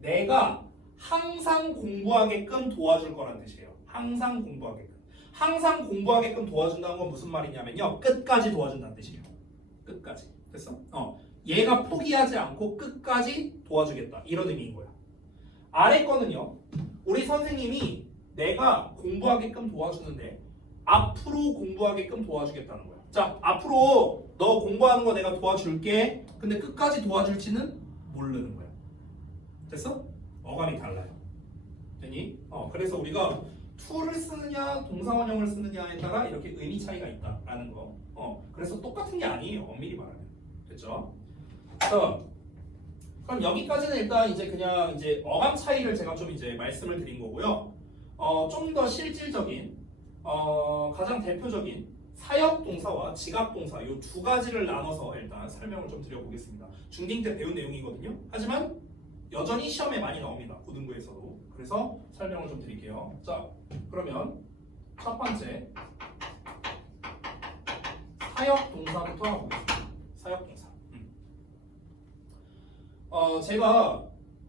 내가 항상 공부하게끔 도와줄 거란 뜻이에요. 항상 공부하게끔. 항상 공부하게끔 도와준다는 건 무슨 말이냐면요. 끝까지 도와준다는 뜻이에요. 끝까지. 됐어? 얘가 포기하지 않고 끝까지 도와주겠다. 이런 의미인 거야. 아래 거는요. 우리 선생님이 내가 공부하게끔 도와주는데 앞으로 공부하게끔 도와주겠다는 거야. 자, 앞으로 너 공부하는 거 내가 도와줄게. 근데 끝까지 도와줄지는 모르는 거야. 됐어? 어감이 달라요. 되니? 그래서 우리가 to를 쓰느냐 동사원형을 쓰느냐에 따라 이렇게 의미 차이가 있다라는 거. 그래서 똑같은 게 아니에요. 엄밀히 말하면. 됐죠? 그럼 여기까지는 일단 이제 그냥 이제 어감 차이를 제가 좀 이제 말씀을 드린 거고요. 좀 더 실질적인 가장 대표적인 사역 동사와 지각 동사 이 두 가지를 나눠서 일단 설명을 좀 드려보겠습니다. 중딩 때 배운 내용이거든요. 하지만 여전히 시험에 많이 나옵니다. 고등부에서도. 그래서 설명을 좀 드릴게요. 자, 그러면 첫 번째 사역 동사부터 보겠습니다. 사역 동사. 제가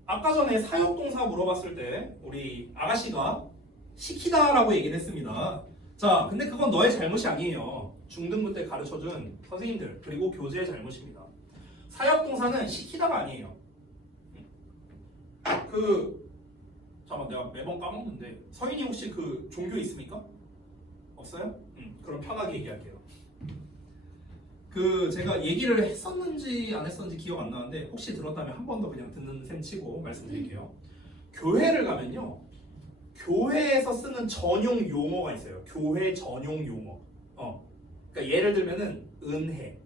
아까 전에 사역 동사 물어봤을 때 우리 아가씨가 시키다라고 얘기를 했습니다. 자, 근데 그건 너의 잘못이 아니에요. 중등부 때 가르쳐준 선생님들 그리고 교재의 잘못입니다. 사역 동사는 시키다가 아니에요. 잠깐만 내가 매번 까먹는데 서인이 혹시 그 종교 있습니까? 없어요? 그럼 편하게 얘기할게요. 제가 얘기를 했었는지 안 했었는지 기억 안 나는데 혹시 들었다면 한 번 더 그냥 듣는 셈 치고 말씀드릴게요. 교회를 가면요. 교회에서 쓰는 전용 용어가 있어요. 교회 전용 용어. 그러니까 예를 들면은 은혜.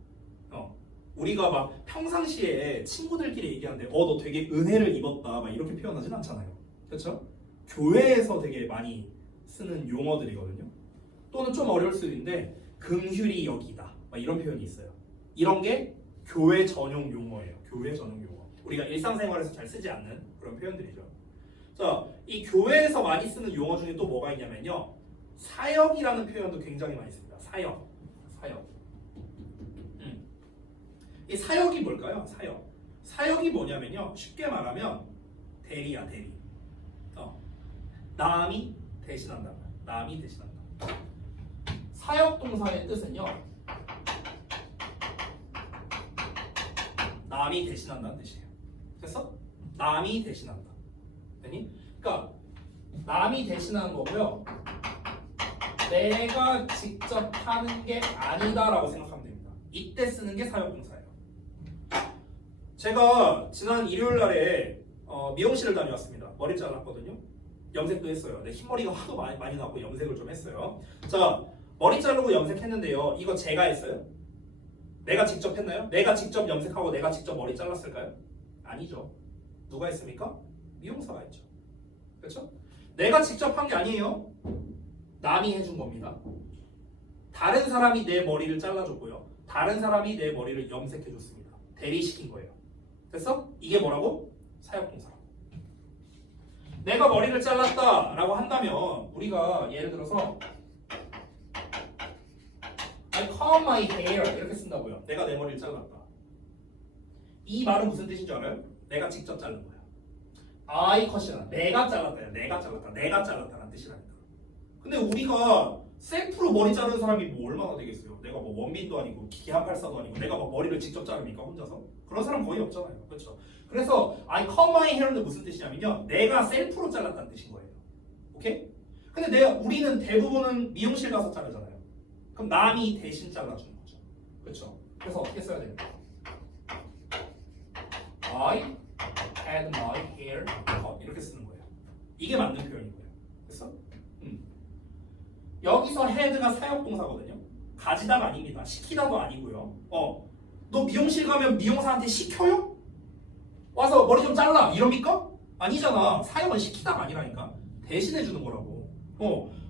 우리가 막 평상시에 친구들끼리 얘기하는데 너 되게 은혜를 입었다 막 이렇게 표현하진 않잖아요. 그렇죠? 교회에서 되게 많이 쓰는 용어들이거든요. 또는 좀 어려울 수도 있는데 긍휼히 여기다 막 이런 표현이 있어요. 이런 게 교회 전용 용어예요. 교회 전용 용어. 우리가 일상생활에서 잘 쓰지 않는 그런 표현들이죠. 자, 이 교회에서 많이 쓰는 용어 중에 또 뭐가 있냐면요. 사역이라는 표현도 굉장히 많이 씁니다. 사역. 이 사역이 뭘까요? 사역이 뭐냐면요. 쉽게 말하면 대리야, 대리. 남이 대신한다. 남이 대신한다. 사역 동사의 뜻은요. 남이 대신한다는 뜻이에요. 됐어? 남이 대신한다. 되니? 그러니까 남이 대신하는 거고요. 내가 직접 하는 게 아니다라고 생각하면 됩니다. 이때 쓰는 게 사역 동사예요. 제가 지난 일요일 날에 미용실을 다녀왔습니다. 머리 잘랐거든요. 염색도 했어요. 네, 흰머리가 하도 많이 나고 염색을 좀 했어요. 자, 머리 자르고 염색했는데요. 이거 제가 했어요? 내가 직접 했나요? 내가 직접 염색하고 내가 직접 머리 잘랐을까요? 아니죠. 누가 했습니까? 미용사가 했죠. 그렇죠? 내가 직접 한 게 아니에요. 남이 해준 겁니다. 다른 사람이 내 머리를 잘라줬고요. 다른 사람이 내 머리를 염색해줬습니다. 대리시킨 거예요. 됐어? 이게 뭐라고? 사역동사. 내가 머리를 잘랐다라고 한다면 우리가 예를 들어서 I cut my hair 이렇게 쓴다고요. 내가 내 머리를 잘랐다. 이 말은 무슨 뜻인 줄 알아요? 내가 직접 자른 거야. I cut이잖아. 내가 잘랐다. 내가 잘랐다. 내가 잘랐다는 뜻이라니까. 근데 우리가 셀프로 머리 자르는 사람이 뭐 얼마나 되겠어요? 내가 뭐 원빈도 아니고 기안팔사도 아니고 내가 막 머리를 직접 자릅니까 혼자서? 그런 사람 거의 없잖아요. 그렇죠? 그래서 I cut my hair는 무슨 뜻이냐면요. 내가 셀프로 잘랐다는 뜻인 거예요. 오케이? 근데 우리는 대부분은 미용실 가서 자르잖아요. 그럼 남이 대신 잘라주는 거죠. 그렇죠? 그래서 어떻게 써야 돼요? I had my hair cut 이렇게 쓰는 거예요. 이게 맞는 표현인 거예요. 됐어? 여기서 had가 사역동사거든요. 가지다가 아닙니다. 시키다도 아니고요. 너 미용실 가면 미용사한테 시켜요? 와서 머리 좀 잘라 이럽니까? 아니잖아. 사역은 시키다가 아니라니까. 대신해 주는 거라고.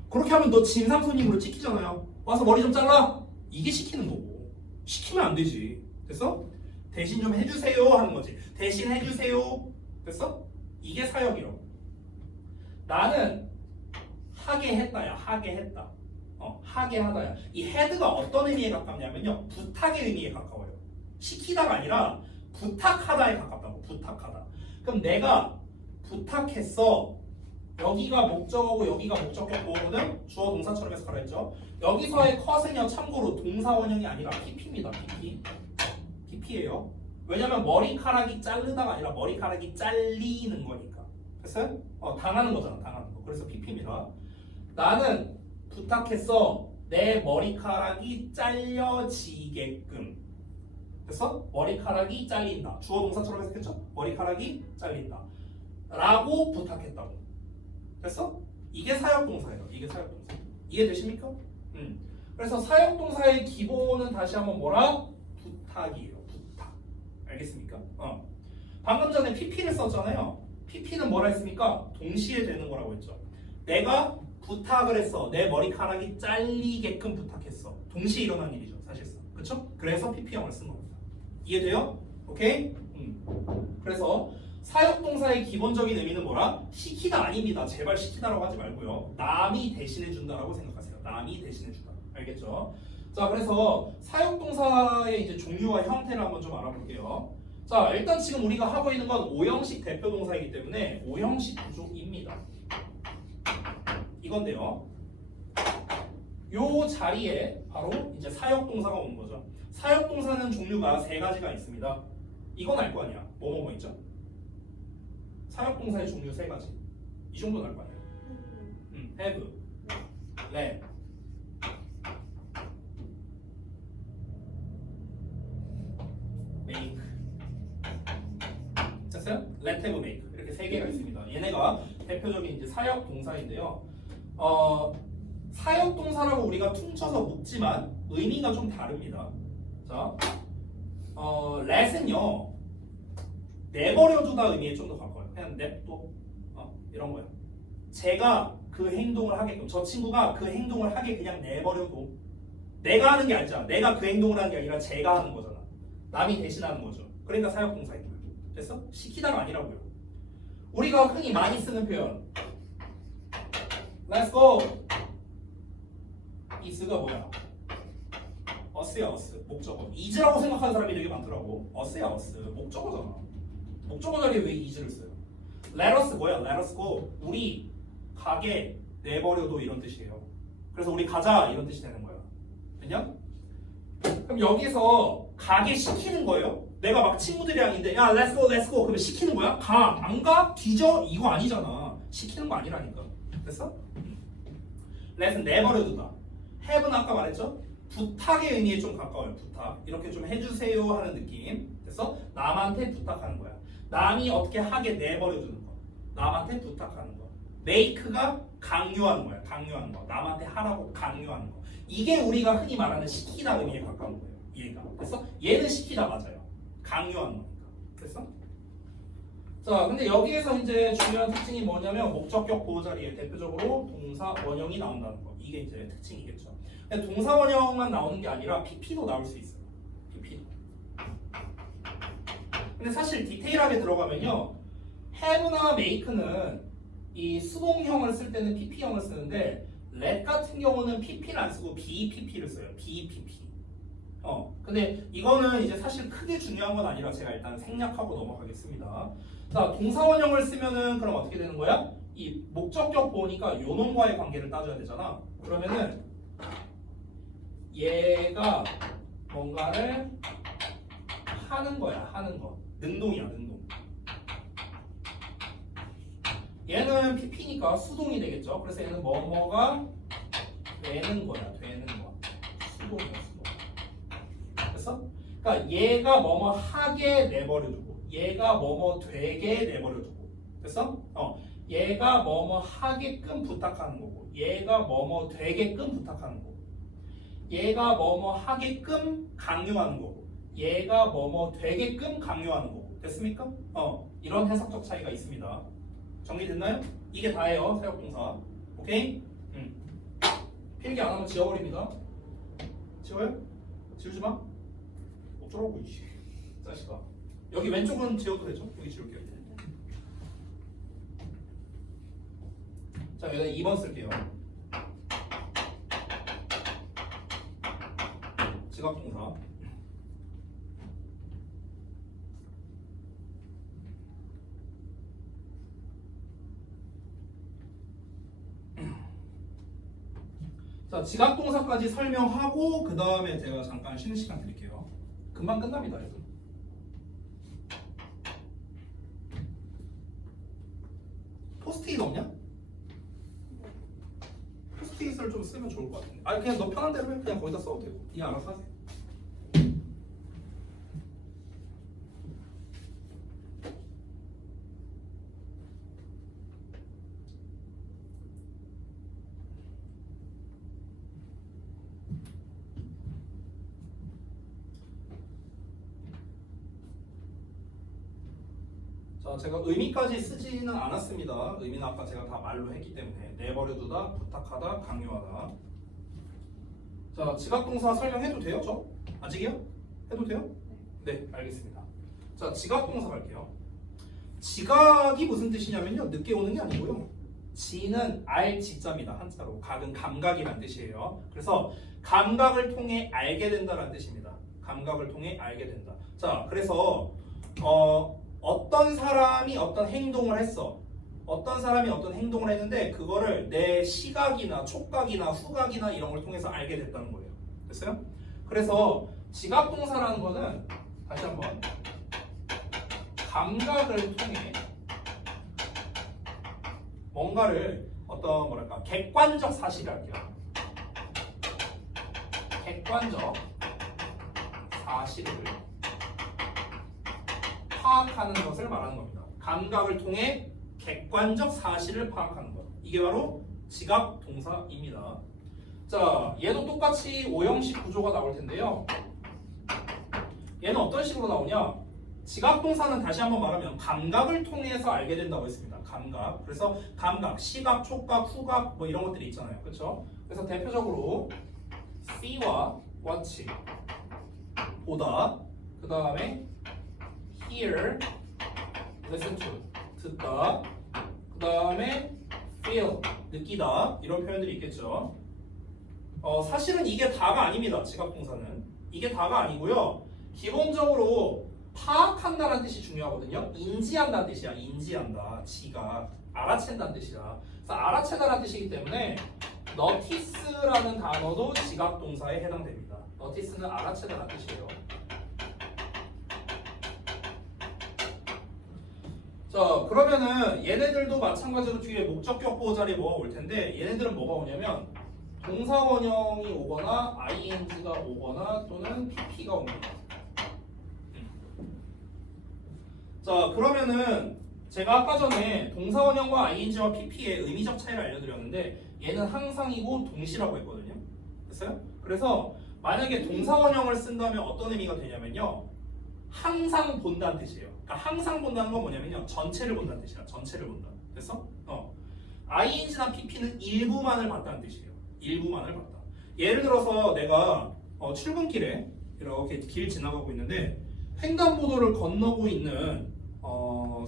그렇게 하면 너 진상 손님으로 찍히잖아요. 와서 머리 좀 잘라. 이게 시키는 거고. 시키면 안 되지. 됐어? 대신 좀 해주세요 하는 거지. 대신 해주세요. 됐어? 이게 사역이라고. 나는 하게 했다야. 하게 했다. 하게 하다야. 이 had가 어떤 의미에 가깝냐면요. 부탁의 의미에 가까워요. 시키다가 아니라 부탁하다에 가깝다고. 부탁하다. 그럼 내가 부탁했어. 여기가 목적어고 여기가 목적격보호는 주어 동사처럼 해서 가라했죠. 여기서의 cut은요. 참고로 동사 원형이 아니라 pp입니다. pp예요. 왜냐면 머리카락이 자르다가 아니라 머리카락이 잘리는 거니까. 됐어요? 당하는 거잖아. 당하는 거. 그래서 pp입니다. 나는 부탁했어. 내 머리카락이 잘려지게끔. 됐어? 머리카락이 잘린다. 주어 동사처럼 해석했죠? 머리카락이 잘린다. 라고 부탁했다고. 됐어? 이게 사역동사예요. 이게 사역동사. 이해되십니까? 그래서 사역동사의 기본은 다시 한번 뭐라? 부탁이에요. 부탁. 알겠습니까? 방금 전에 pp를 썼잖아요. pp는 뭐라 했습니까? 동시에 되는 거라고 했죠. 내가 부탁을 했어. 내 머리카락이 잘리게끔 부탁했어. 동시에 일어난 일이죠. 사실상. 그쵸? 그래서 pp형을 쓴 겁니다. 이해돼요? 오케이? 그래서 사역동사의 기본적인 의미는 뭐라? 시키다 아닙니다. 제발 시키다라고 하지 말고요. 남이 대신해 준다라고 생각하세요. 남이 대신해 준다. 알겠죠? 자, 그래서 사역동사의 이제 종류와 형태를 한번 좀 알아볼게요. 자, 일단 지금 우리가 하고 있는 건 5형식 대표동사이기 때문에 5형식 구조입니다. 이건데요. 요 자리에 바로 이제 사역동사가 오는 거죠. 사역동사는 종류가 3가지가 있습니다. 이건 알 거 아니야. 뭐뭐 있죠? 사역동사의 종류 3가지. 이 정도는 알 거 아니야. have, let, make. 됐어요? let, have, make. 이렇게 3개가 있습니다. 얘네가 대표적인 이제 사역동사인데요. 사역동사라고 우리가 퉁쳐서 묶지만 의미가 좀 다릅니다. 자, let은요 내버려두다 의미에 좀 더 가까워요. 그냥 냅둬 이런 거예요. 제가 그 행동을 하게끔 저 친구가 그 행동을 하게 그냥 내버려둬. 내가 하는 게 아니잖아. 내가 그 행동을 하는 게 아니라 제가 하는 거잖아. 남이 대신하는 거죠. 그러니까 사역동사인 거예요. 됐어? 시키다가 아니라고요. 우리가 흔히 많이 쓰는 표현 Let's go. is가 뭐야? us야 us. 목적어. is라고 생각하는 사람이 되게 많더라고. us야 us. 목적어잖아. 목적어 자리에 왜 is를 써요? Let us 뭐야? Let us go. 우리 가게 내버려둬 이런 뜻이에요. 그래서 우리 가자 이런 뜻이 되는 거야. 됐냐? 그럼 여기서 가게 시키는 거예요? 내가 막 친구들이랑 있는데 야 let's go let's go 그러면 시키는 거야? 가. 안 가? 뒤져? 이거 아니잖아. 시키는 거 아니라니까. 됐어? let은 내버려두다. have는 아까 말했죠? 부탁의 의미에 좀 가까워요. 부탁. 이렇게 좀 해주세요 하는 느낌. 됐어? 남한테 부탁하는 거야. 남이 어떻게 하게 내버려두는 거. 남한테 부탁하는 거. make가 강요하는 거야. 강요하는 거. 남한테 하라고 강요하는 거. 이게 우리가 흔히 말하는 시키다 의미에 가까운 거예요. 얘가. 됐어? 얘는 시키다 맞아요. 강요하는 거니까. 됐어? 자, 근데 여기에서 이제 중요한 특징이 뭐냐면 목적격 보호 자리에 대표적으로 동사 원형이 나온다는 거. 이게 이제 특징이겠죠. 근데 동사 원형만 나오는 게 아니라 PP도 나올 수 있어요. PP도. 근데 사실 디테일하게 들어가면요. have나 make는 이 수동형을 쓸 때는 PP형을 쓰는데 let 같은 경우는 PP를 안 쓰고 BPP를 써요. BPP. 근데 이거는 이제 사실 크게 중요한 건 아니라 제가 일단 생략하고 넘어가겠습니다. 자, 동사원형을 쓰면은 그럼 어떻게 되는 거야? 이 목적격 보니까 요놈과의 관계를 따져야 되잖아. 그러면은 얘가 뭔가를 하는 거야, 하는 거. 능동이야, 능동. 얘는 PP니까 수동이 되겠죠. 그래서 얘는 뭐뭐가 되는 거야, 되는 거. 수동이야, 수동. 됐어? 그러니까 얘가 뭐뭐 하게 내버려두고, 얘가 뭐뭐 되게 내버려두고. 됐어? 얘가 뭐뭐 하게끔 부탁하는 거고, 얘가 뭐뭐 되게끔 부탁하는 거고, 얘가 뭐뭐 하게끔 강요하는 거고, 얘가 뭐뭐 되게끔 강요하는 거고. 됐습니까? 이런 해석적 차이가 있습니다. 정리됐나요? 이게 다예요, 사역동사. 오케이? 필기 안 하면 지워버립니다. 지워요? 지우지 마? 어쩌라고 이씨 자식아. 여기 왼쪽은 지워도 되죠? 여기 지울게요. 자, 여기다 2번 쓸게요. 지각동사. 자, 지각동사까지 설명하고 그 다음에 제가 잠깐 쉬는 시간 드릴게요. 금방 끝납니다, 여러분. 포스트잇 없냐? 포스트잇을 좀 쓰면 좋을 것 같은데. 아니 그냥 너 편한 대로 해. 그냥 거기다 써도 되고. 니 알아서 하세요. 자, 제가 의미까지 쓰지는 않았습니다. 의미는 아까 제가 다 말로 했기 때문에 내버려두다, 부탁하다, 강요하다. 자, 지각동사 설명해도 돼요? 저? 아직이요? 해도 돼요? 네, 알겠습니다. 자, 지각동사 갈게요. 지각이 무슨 뜻이냐면요, 늦게 오는 게 아니고요. 지는 알 지자입니다. 한자로. 각은 감각이란 뜻이에요. 그래서 감각을 통해 알게 된다는 뜻입니다. 감각을 통해 알게 된다. 자, 그래서 어떤 사람이 어떤 행동을 했어. 어떤 사람이 어떤 행동을 했는데 그거를 내 시각이나 촉각이나 후각이나 이런 걸 통해서 알게 됐다는 거예요. 됐어요? 그래서 지각동사라는 거는 다시 한번 감각을 통해 뭔가를 어떤 뭐랄까 객관적 사실을 할게요. 객관적 사실을 파악하는 것을 말하는 겁니다. 감각을 통해 객관적 사실을 파악하는 것. 이게 바로 지각 동사입니다. 자, 얘도 똑같이 오형식 구조가 나올 텐데요. 얘는 어떤 식으로 나오냐? 지각 동사는 다시 한번 말하면 감각을 통해서 알게 된다고 했습니다. 감각. 그래서 감각, 시각, 촉각, 후각 뭐 이런 것들이 있잖아요. 그렇죠? 그래서 대표적으로 see와 watch 보다, 그 다음에 hear, listen to 듣다, 그 다음에 feel 느끼다 이런 표현들이 있겠죠. 사실은 이게 다가 아닙니다. 지각동사는 이게 다가 아니고요. 기본적으로 파악한다는 뜻이 중요하거든요. 인지한다는 뜻이야. 인지한다. 지각 알아챈다는 뜻이야. 그래서 알아채다라는 뜻이기 때문에 notice라는 단어도 지각동사에 해당됩니다. notice는 알아채다라는 뜻이에요. 자, 그러면은 얘네들도 마찬가지로 뒤에 목적격 보호 자리에 뭐가 올 텐데 얘네들은 뭐가 오냐면 동사 원형이 오거나 ing가 오거나 또는 pp가 옵니다. 자, 그러면은 제가 아까 전에 동사 원형과 ing와 pp의 의미적 차이를 알려드렸는데 얘는 항상이고 동시라고 했거든요. 됐어요? 그래서 만약에 동사원형을 쓴다면 어떤 의미가 되냐면요. 항상 본다는 뜻이에요. 그러니까 항상 본다는 건 뭐냐면요. 전체를 본다는 뜻이야. 전체를 본다. 됐어? ing나 pp는 일부만을 봤다는 뜻이에요. 일부만을 봤다. 예를 들어서 내가 출근길에 이렇게 길 지나가고 있는데 횡단보도를 건너고 있는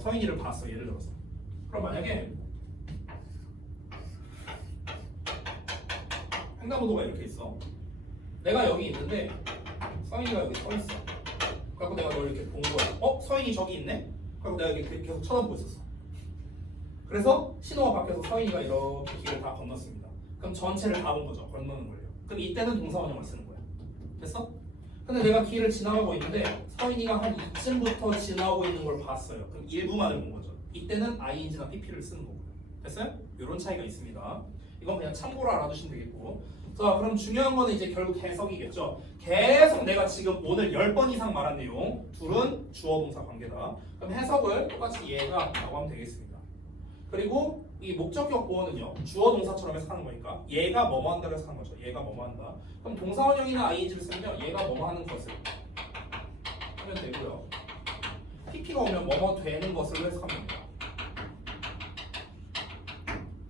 서인이를 봤어. 예를 들어서. 그럼 만약에 횡단보도가 이렇게 있어. 내가 여기 있는데 서인이가 여기 서 있어. 그래서 내가 널 이렇게 본 거야. 서인이 저기 있네? 그리고 내가 이렇게 계속 쳐다보고 있었어. 그래서 신호가 바뀌어서 서인이가 이렇게 길을 다 건넜습니다. 그럼 전체를 다 본 거죠. 건너는 걸요. 그럼 이때는 동사원형을 쓰는 거야. 됐어? 근데 내가 길을 지나가고 있는데 서인이가 한 이쯤부터 지나오고 있는 걸 봤어요. 그럼 일부만을 본 거죠. 이때는 ing나 pp를 쓰는 거고요. 됐어요? 이런 차이가 있습니다. 이건 그냥 참고로 알아두시면 되겠고. 자, 그럼 중요한 거는 이제 결국 해석이겠죠. 계속 내가 지금 오늘 10번 이상 말한 내용 둘은 주어 동사 관계다. 그럼 해석을 똑같이 얘가 라고 하면 되겠습니다. 그리고 이 목적격 보어는요. 주어 동사처럼 해석하는 거니까 얘가 뭐뭐 한다고 해석하는 거죠. 얘가 뭐뭐 한다. 그럼 동사원형이나 ing를 쓰면 얘가 뭐뭐 하는 것을 하면 되고요. pp가 오면 뭐뭐 되는 것을 해석하면 됩니다.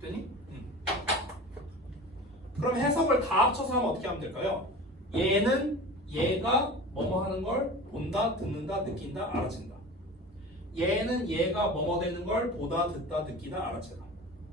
되니? 그럼 해석을 다 합쳐서 하면 어떻게 하면 될까요? 얘는 얘가 뭐뭐 하는 걸 본다, 듣는다, 느낀다, 알아챈다. 얘는 얘가 뭐뭐 되는 걸 보다, 듣다, 느끼다, 알아채다.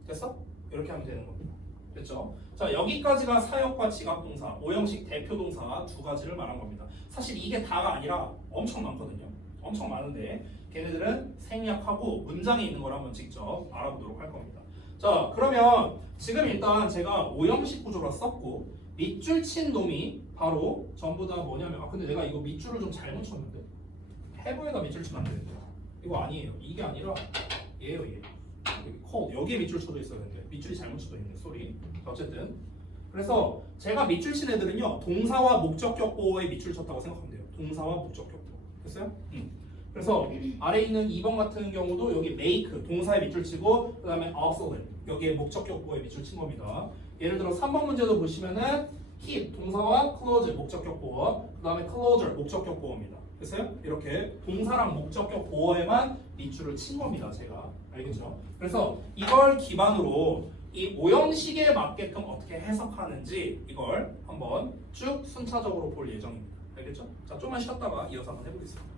됐어? 이렇게 하면 되는 겁니다. 됐죠? 자, 여기까지가 사역과 지각동사, 오형식 대표동사 두 가지를 말한 겁니다. 사실 이게 다가 아니라 엄청 많거든요. 엄청 많은데 걔네들은 생략하고 문장에 있는 걸 한번 직접 알아보도록 할 겁니다. 자, 그러면 지금 일단 제가 오형식 구조로 썼고 밑줄 친 놈이 바로 전부 다 뭐냐면 근데 내가 이거 밑줄을 좀 잘못 쳤는데 해부에다 밑줄 치면 안 되는데 이거 아니에요. 이게 아니라 얘예요. 얘. 여기에 밑줄 쳐져 있어야 되는데 밑줄이 잘못 쳐져 있네. 쏘리. 어쨌든 그래서 제가 밑줄 친 애들은요 동사와 목적격 보호에 밑줄 쳤다고 생각하면 돼요. 동사와 목적격 보호. 됐어요? 그래서 아래에 있는 2번 같은 경우도 여기 make 동사에 밑줄 치고 그 다음에 obsolete 여기에 목적격 보호에 밑줄 친 겁니다. 예를 들어 3번 문제도 보시면은 keep 동사와 close 목적격 보호 그 다음에 closer 목적격 보호입니다. 됐어요? 이렇게 동사랑 목적격 보호에만 밑줄을 친 겁니다. 제가 알겠죠? 그래서 이걸 기반으로 이 오형식에 맞게끔 어떻게 해석하는지 이걸 한번 쭉 순차적으로 볼 예정입니다. 알겠죠? 자, 좀만 쉬었다가 이어서 한번 해보겠습니다.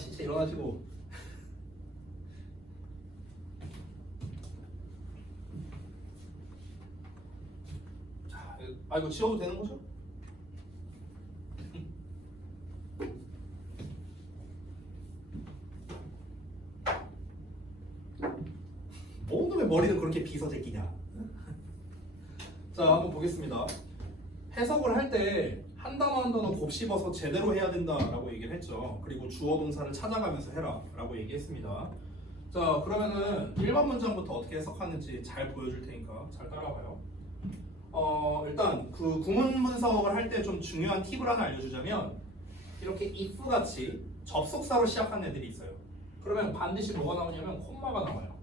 시체 일어나시고. 자, 이거 지워도 되는 거죠? 뭔 놈의 머리를 그렇게 비서 제끼냐? 자, 한번 보겠습니다. 해석을 할 때 한 단어 한 단어 곱씹어서 제대로 해야 된다라고 얘기를 했죠. 그리고 주어 동사를 찾아가면서 해라라고 얘기했습니다. 자, 그러면은 1번 문장부터 어떻게 해석하는지 잘 보여줄 테니까 잘 따라와요. 일단 그 구문 분석을 할 때 좀 중요한 팁을 하나 알려주자면 이렇게 if 같이 접속사로 시작하는 애들이 있어요. 그러면 반드시 뭐가 나오냐면 콤마가 나와요.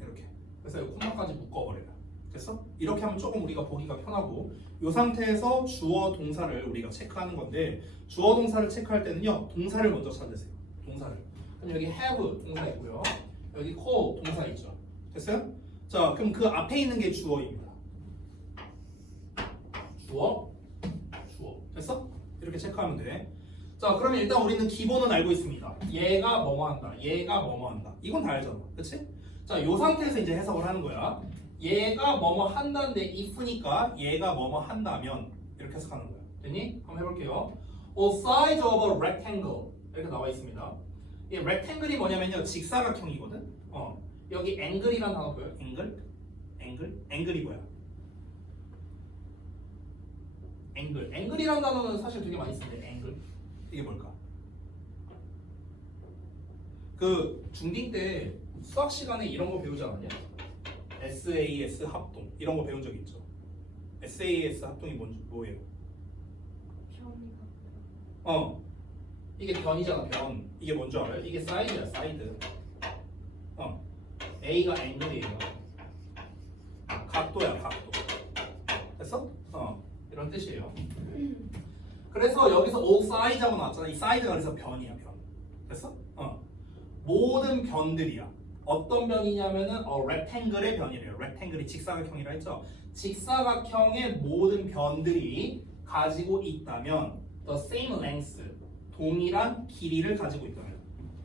이렇게. 그래서 이 콤마까지 묶어버려요. 됐어? 이렇게 하면 조금 우리가 보기가 편하고 이 상태에서 주어 동사를 우리가 체크하는 건데 주어 동사를 체크할 때는요 동사를 먼저 찾으세요. 동사를. 그럼 여기 have 동사 있고요. 여기 call 동사 있죠. 됐어요? 자, 그럼 그 앞에 있는 게 주어입니다. 주어. 됐어? 이렇게 체크하면 돼. 자, 그러면 일단 우리는 기본은 알고 있습니다. 얘가 뭐뭐 한다. 얘가 뭐뭐 한다. 이건 다 알잖아. 그치? 자, 이 상태에서 이제 해석을 하는 거야. 얘가 뭐뭐 한다는데 if니까 얘가 뭐뭐 한다면 이렇게 해석하는 거야. 됐니? 한번 해볼게요. All sides of a rectangle 이렇게 나와 있습니다. 이 rectangle이 뭐냐면요 직사각형이거든. 여기 angle이란 단어 보여요? angle이 뭐야? angle이란 단어는 사실 되게 많이 쓰는데 angle 이게 뭘까? 그 중딩 때 수학 시간에 이런 거 배우지 않았냐? SAS 합동 이런 거 배운 적 있죠? SAS 합동이 뭐예요? 이게 변이잖아. 변. 이게 뭔지 알아요? 이게 사이드야. 사이드. A가 앵글이에요. 각도야. 각도. 됐어? 이런 뜻이에요. 그래서 여기서 all sides하고 나왔잖아. 이 사이드가 그래서 변이야. 변. 됐어? 모든 변들이야. 어떤 변이냐면은 rectangle의 변이래요. rectangle이 직사각형이라 했죠. 직사각형의 모든 변들이 가지고 있다면 the same length 동일한 길이를 가지고 있다면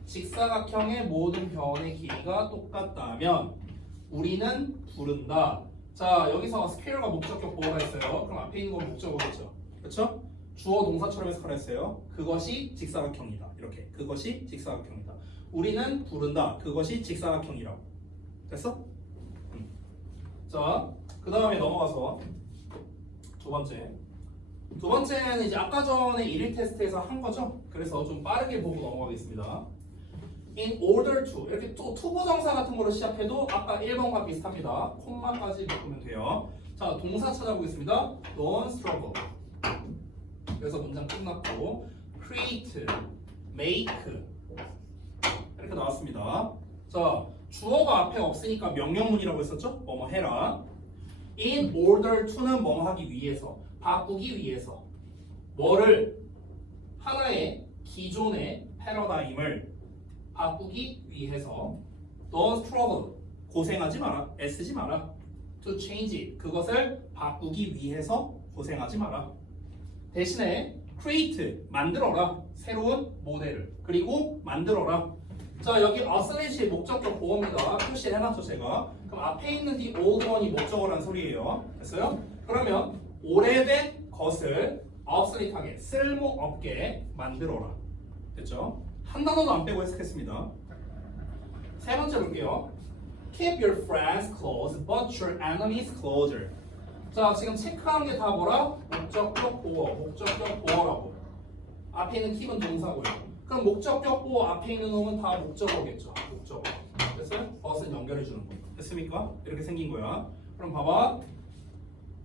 직사각형의 모든 변의 길이가 똑같다면 우리는 부른다. 자, 여기서 스퀘어가 목적격 보호가 있어요. 그럼 앞에 있는 건 목적어겠죠. 그렇죠? 주어 동사처럼 해석을 했어요. 그것이 직사각형이다. 이렇게 그것이 직사각형이다. 우리는 부른다. 그것이 직사각형이라고. 됐어? 자, 그 다음에 넘어가서 두 번째는 이제 아까 전에 1일 테스트에서 한 거죠. 그래서 좀 빠르게 보고 넘어가겠습니다. In order to 이렇게 또 투부정사 같은 거로 시작해도 아까 1번과 비슷합니다. 콤마까지 묶으면 돼요. 자, 동사 찾아보겠습니다. Don't struggle. 그래서 문장 끝났고 create, make 이렇게 나왔습니다. 자, 주어가 앞에 없으니까 명령문이라고 했었죠? 뭐뭐 해라. In order to는 뭐뭐 하기 위해서, 바꾸기 위해서 뭐를 하나의 기존의 패러다임을 바꾸기 위해서 Don't struggle 고생하지 마라, 애쓰지 마라. To change it 그것을 바꾸기 위해서 고생하지 마라. 대신에 create 만들어라 새로운 모델을 그리고 만들어라. 자, 여기 어슬릿이 목적격 보호입니다. 표시를 해놨죠 제가. 그럼 앞에 있는 the old one이 목적어란 소리예요. 됐어요? 그러면 오래된 것을 obsolete하게 쓸모없게 만들어라. 됐죠? 한 단어도 안 빼고 해석했습니다. 세 번째 볼게요. Keep your friends close, but your enemies closer. 자, 지금 체크한 게 다 뭐라? 목적격 보어라고. 앞에 있는 keep은 동사고요. 그럼 목적격 보어 앞에 있는 놈은 다 목적어겠죠. 목적어. 됐어요? but은 연결해 주는 거. 됐습니까? 이렇게 생긴 거야. 그럼 봐봐.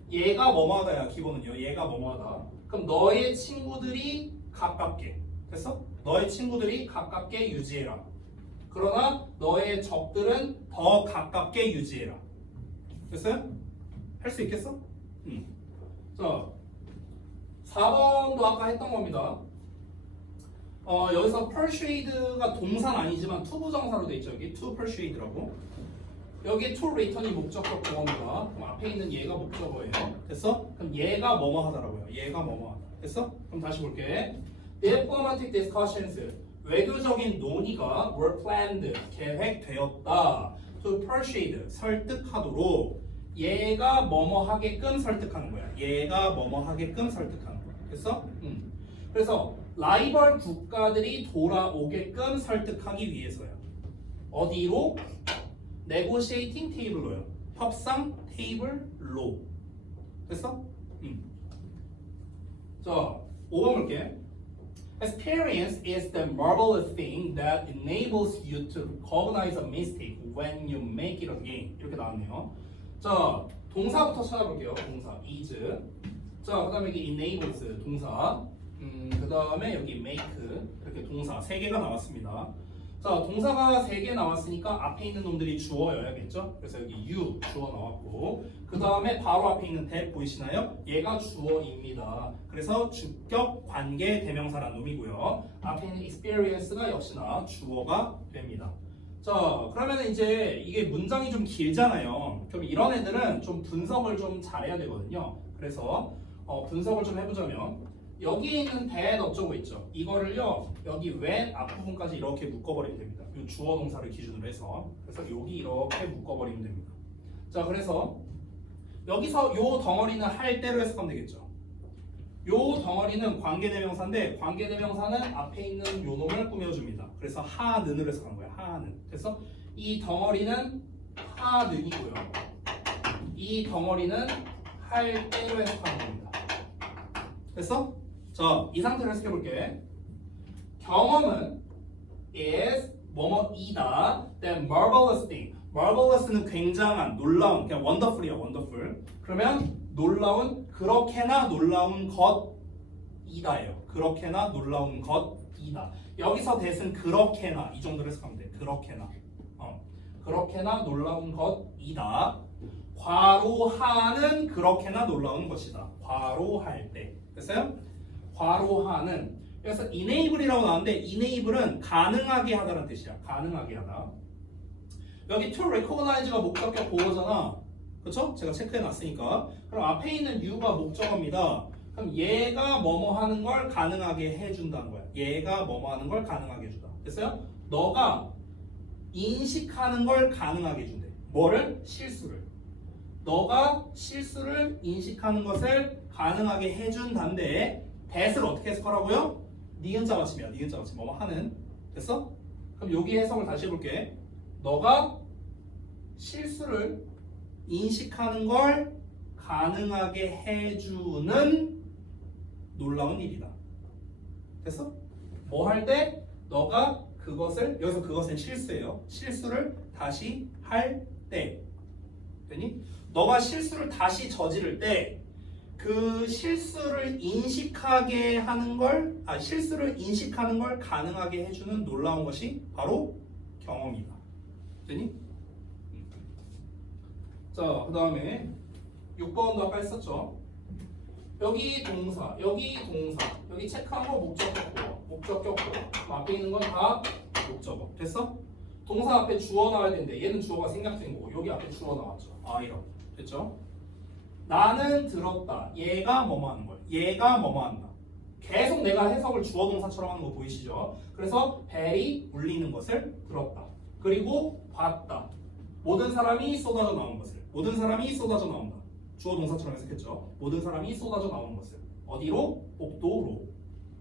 얘가 뭐뭐하다야. 기본은요. 얘가 뭐뭐하다. 그럼 너의 친구들이 가깝게. 됐어? 너의 친구들이 가깝게 유지해라. 그러나 너의 적들은 더 가깝게 유지해라. 됐어요? 할 수 있겠어? 자, 4번도 아까 했던 겁니다. 여기서 persuade가 동사는 아니지만 투부정사로 돼 있죠. 여기 to persuade라고. 여기 to return이 목적격 보어입니다. 그럼 앞에 있는 얘가 목적어예요. 됐어? 그럼 얘가 뭐뭐 하다라고요. 얘가 뭐뭐 하다. 됐어? 그럼 다시 볼게. Diplomatic discussions 외교적인 논의가 were planned 계획되었다. to persuade 설득하도록 얘가 뭐뭐 하게끔 설득하는 거야. 얘가 뭐뭐 하게끔 설득하는 거야. 됐어? 그래서 라이벌 국가들이 돌아오게끔 설득하기 위해서야. 어디로? negotiating table로요. 협상 테이블로. 됐어? 자, 5번 볼게. Experience is the marvelous thing that enables you to recognize a mistake when you make it again. 이렇게 나왔네요. 자, 동사부터 찾아볼게요. 동사 is. 자, 그다음에 여기 enables 동사. 그다음에 여기 make 이렇게 동사 3개가 나왔습니다. 자, 동사가 3개 나왔으니까 앞에 있는 놈들이 주어여야겠죠? 그래서 여기 you 주어 나왔고 그 다음에 바로 앞에 있는 that 보이시나요? 얘가 주어입니다. 그래서 주격 관계 대명사란 놈이고요. 앞에 있는 experience가 역시나 주어가 됩니다. 자, 그러면 이제 이게 문장이 좀 길잖아요. 그럼 이런 애들은 좀 분석을 좀 잘해야 되거든요. 그래서 분석을 좀 해보자면 여기 있는 that 어쩌고 있죠. 이거를요 여기 when 앞부분까지 이렇게 묶어버리면 됩니다. 이 주어 동사를 기준으로 해서 그래서 여기 이렇게 묶어버리면 됩니다. 자, 그래서 여기서 요 덩어리는 할 대로 해석하면 되겠죠. 요 덩어리는 관계대명사인데 관계대명사는 앞에 있는 요 놈을 꾸며줍니다. 그래서 하는으로 해석한 거야. 하는. 그래서 이 덩어리는 하는이고요. 이 덩어리는 할 대로 해석하는 겁니다. 됐어? 자, 이 상태로 해석해볼게. 경험은 is 뭐뭐이다. Then marvelous thing. marvelous는 굉장한, 놀라운, 그냥 wonderful이야, wonderful. 그러면 놀라운, 그렇게나 놀라운 것이다예요. 그렇게나 놀라운 것이다. 여기서 that은 그렇게나 이 정도로 해석하면 돼. 그렇게나. 그렇게나 놀라운 것이다. 과로하는 그렇게나 놀라운 것이다. 과로할 때. 됐어요? 과로하는. 그래서 enable이라고 나왔는데 enable은 가능하게 하다라는 뜻이야. 가능하게 하다. 여기 to recognize가 목적격 보호잖아. 그렇죠? 제가 체크해 놨으니까. 그럼 앞에 있는 you가 목적어입니다. 그럼 얘가 뭐뭐 하는 걸 가능하게 해준다는 거야. 얘가 뭐뭐 하는 걸 가능하게 해준다. 됐어요? 너가 인식하는 걸 가능하게 해준대. 뭐를? 실수를. 너가 실수를 인식하는 것을 가능하게 해준다는데 that을 어떻게 해석하라고요? 니은자 받침이야. 니은자 받침. 뭐뭐 하는. 됐어? 그럼 여기 해석을 다시 해볼게. 너가 실수를 인식하는 걸 가능하게 해주는 놀라운 일이다. 됐어? 뭐 할 때? 너가 그것을, 여기서 그것은 실수예요. 실수를 다시 할 때. 되니? 너가 실수를 다시 저지를 때 그 실수를 인식하게 하는 걸, 실수를 인식하는 걸 가능하게 해주는 놀라운 것이 바로 경험이다. 되니? 자, 그 다음에 6번도 아까 했었죠. 여기 동사, 여기 동사, 여기 체크한 거 목적격 보어, 목적격 보어. 앞에 있는 건 다 목적어. 됐어? 동사 앞에 주어 나와야 되는데 얘는 주어가 생략된 거고 여기 앞에 주어 나왔죠. 이런. 됐죠? 나는 들었다. 얘가 뭐뭐 하는 거야. 얘가 뭐뭐 한다. 계속 내가 해석을 주어 동사처럼 하는 거 보이시죠? 그래서 벨이 울리는 것을 들었다. 그리고 봤다. 모든 사람이 쏟아져 나온 것을. 모든 사람이 쏟아져 나온다. 주어 동사처럼 해석했죠. 모든 사람이 쏟아져 나오는 것을. 어디로? 복도로.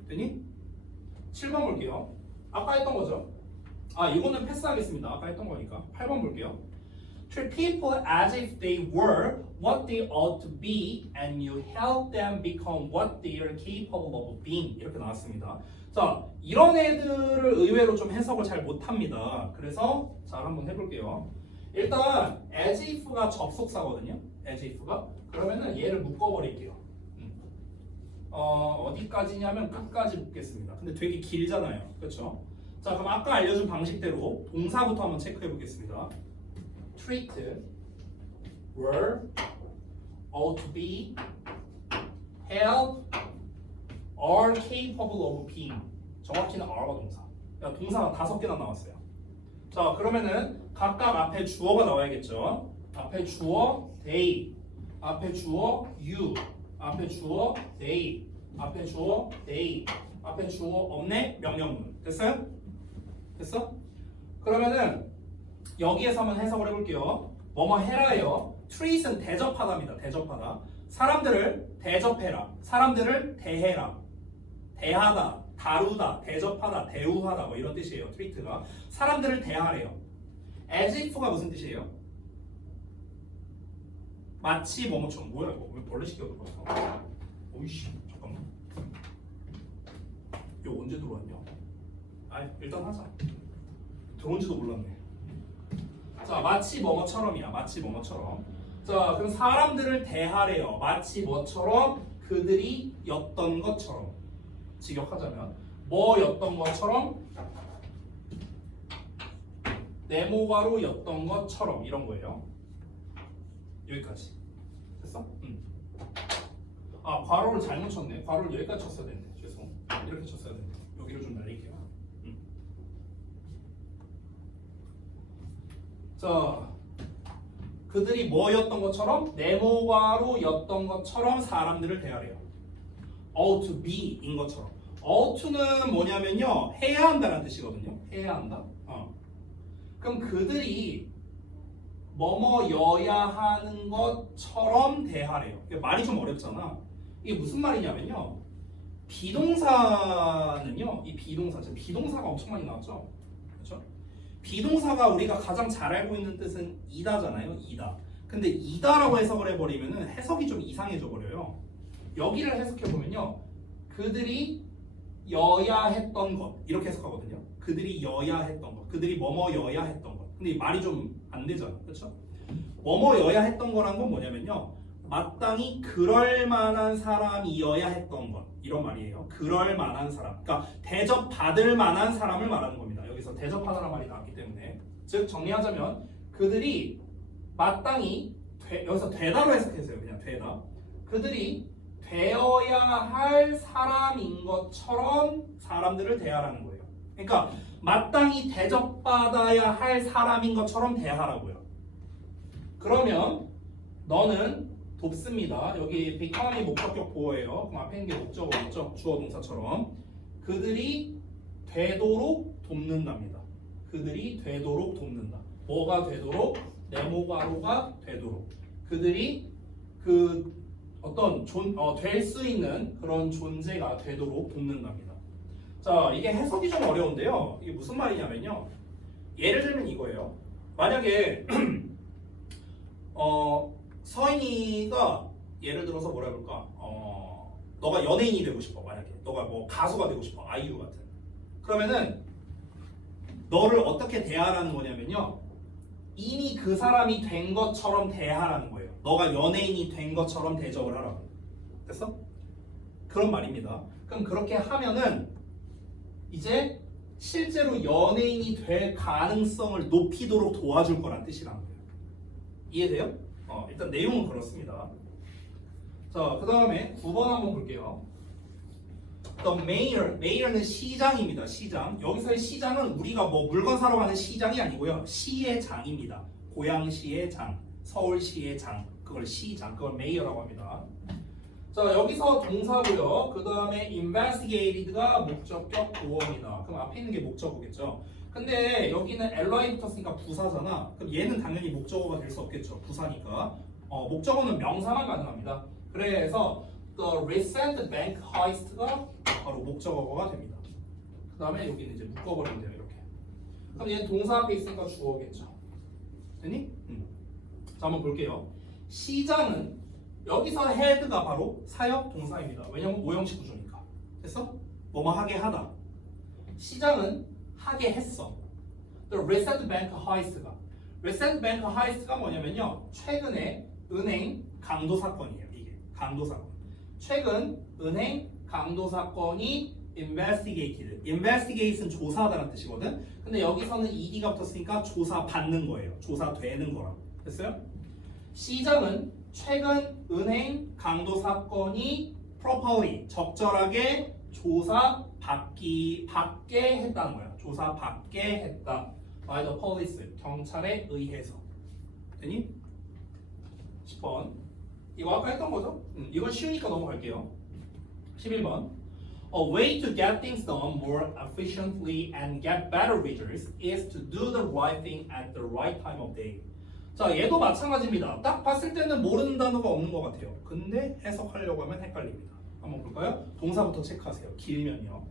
되니? 7번 볼게요. 아까 했던 거죠. 이거는 패스하겠습니다. 아까 했던 거니까. 8번 볼게요. Treat people as if they were what they ought to be and you help them become what they are capable of being. 이렇게 나왔습니다. 자, 이런 애들을 의외로 좀 해석을 잘 못합니다. 그래서 자, 한번 해볼게요. 일단 as if가 접속사거든요. as if가. 그러면은 얘를 묶어버릴게요. 어디까지냐면 끝까지 묶겠습니다. 근데 되게 길잖아요. 그렇죠? 자, 그럼 아까 알려준 방식대로 동사부터 한번 체크해 보겠습니다. treat, were, ought to be, help, are capable of being. 정확히는 are가 동사. 동사가 5개나 나왔어요. 자, 그러면은 각각 앞에 주어가 나와야겠죠. 앞에 주어 they, 앞에 주어 you, 앞에 주어 they, 앞에 주어 they, 앞에 주어 없네 명령문. 됐어요? 됐어? 그러면은 여기에서 한번 해석을 해볼게요. 뭐뭐 해라예요. treat은 대접하다입니다. 대접하다. 사람들을 대접해라. 사람들을 대해라. 대하다, 다루다, 대접하다, 대우하다 뭐 이런 뜻이에요. treat가. 사람들을 대하래요. as if가 무슨 뜻이에요? 마치 뭐뭐처럼. 뭐야 이거? 왜 벌레 시켜 들어갔어? 오이씨 잠깐만. 이거 언제 들어왔냐? 아 일단 하자. 들어온지도 몰랐네. 자 마치 뭐뭐처럼이야. 마치 뭐뭐처럼. 자 그럼 사람들을 대하래요. 마치 뭐처럼? 그들이 였던 것처럼. 직역하자면 뭐였던 것처럼? 네모가로 였던 것처럼 이런 거예요. 여기까지. 됐어? 아 괄호를 잘못 쳤네. 괄호를 여기까지 쳤어야 되는데. 죄송. 이렇게 쳤어야 되는데. 여기를 좀 날릴게요. 자 그들이 뭐였던 것처럼? 네모가로 였던 것처럼 사람들을 대하래요. ought to be 인 것처럼. ought to는 뭐냐면요. 해야 한다는 뜻이거든요. 해야 한다. 그럼 그들이 뭐뭐여야 하는 것처럼 대하래요. 말이 좀 어렵잖아. 이게 무슨 말이냐면요. 비동사는요. 이 비동사가 엄청 많이 나왔죠. 그렇죠? 비동사가 우리가 가장 잘 알고 있는 뜻은 이다잖아요. 이다. 근데 이다라고 해석을 해버리면은 해석이 좀 이상해져 버려요. 여기를 해석해 보면요. 그들이 여야 했던 것 이렇게 해석하거든요. 그들이 여야 했던 것, 그들이 뭐뭐여야 했던 것. 근데 말이 좀 안 되잖아, 그렇죠? 뭐뭐여야 했던 거란 건 뭐냐면요, 마땅히 그럴 만한 사람이어야 했던 것 이런 말이에요. 그럴 만한 사람, 그러니까 대접받을 만한 사람을 말하는 겁니다. 여기서 대접하다라는 말이 나왔기 때문에, 즉 정리하자면 그들이 마땅히 여기서 되다로 해석했어요. 그냥 되다. 그들이 되어야 할 사람인 것처럼 사람들을 대하라는 거예요. 그러니까 마땅히 대접받아야 할 사람인 것처럼 대하라고요. 그러면 너는 돕습니다. 여기 become이 목적격 보어예요. 그럼 앞에 있는 게 목적어겠죠. 주어 동사처럼. 그들이 되도록 돕는답니다. 그들이 되도록 돕는다. 뭐가 되도록? 네모가로가 되도록. 그들이 될 수 있는 그런 존재가 되도록 돕는답니다. 자, 이게 해석이 좀 어려운데요. 이게 무슨 말이냐면요. 예를 들면 이거예요. 만약에 서인이가 예를 들어서 뭐라 그럴까? 너가 연예인이 되고 싶어. 만약에 너가 뭐 가수가 되고 싶어. 아이유 같은. 그러면은 너를 어떻게 대하라는 거냐면요. 이미 그 사람이 된 것처럼 대하라는 거예요. 너가 연예인이 된 것처럼 대접을 하라고. 됐어? 그런 말입니다. 그럼 그렇게 하면은 이제 실제로 연예인이 될 가능성을 높이도록 도와줄 거란 뜻이라는 거예요. 이해돼요? 일단 내용은 그렇습니다. 자, 그 다음에 9번 한번 볼게요. The mayor는 시장입니다. 시장. 여기서의 시장은 우리가 뭐 물건 사러 가는 시장이 아니고요. 시의 장입니다. 고양시의 장, 서울시의 장. 그걸 시장, 그걸 mayor라고 합니다. 자, 여기서 동사고요. 그 다음에 investigated가 목적격 보어입니다. 그럼 앞에 있는 게 목적어겠죠. 근데 여기는 li 붙었으니까 부사잖아. 그럼 얘는 당연히 목적어가 될 수 없겠죠. 부사니까. 목적어는 명사만 가능합니다. 그래서 the recent bank heist가 바로 목적어가 됩니다. 그 다음에 여기는 이제 묶어버리면 돼요. 이렇게. 그럼 얘는 동사 앞에 있으니까 주어겠죠. 됐니? 자, 한번 볼게요. 시장은 여기서 head가 바로 사역 동사입니다. 왜냐면 오형식 구조니까. 됐어? 뭐뭐 하게 하다. 시장은 하게 했어. The recent bank heist가 뭐냐면요. 최근에 은행 강도 사건이에요. 이게 강도 사건. 최근 은행 강도 사건이 investigate는 조사하다는 뜻이거든. 근데 여기서는 ed가 붙었으니까 조사받는 거예요. 조사되는 거라고. 됐어요? 시장은 최근 은행 강도 사건이 properly 적절하게 조사받게 했다는 거야. 조사받게 했다. by the police 경찰에 의해서. 되니? 10번. 이거 아까 했던 거죠? 이건 쉬우니까 넘어갈게요. 11번. A way to get things done more efficiently and get better results is to do the right thing at the right time of day. 자, 얘도 마찬가지입니다. 딱 봤을 때는 모르는 단어가 없는 것 같아요. 근데 해석하려고 하면 헷갈립니다. 한번 볼까요? 동사부터 체크하세요. 길면요.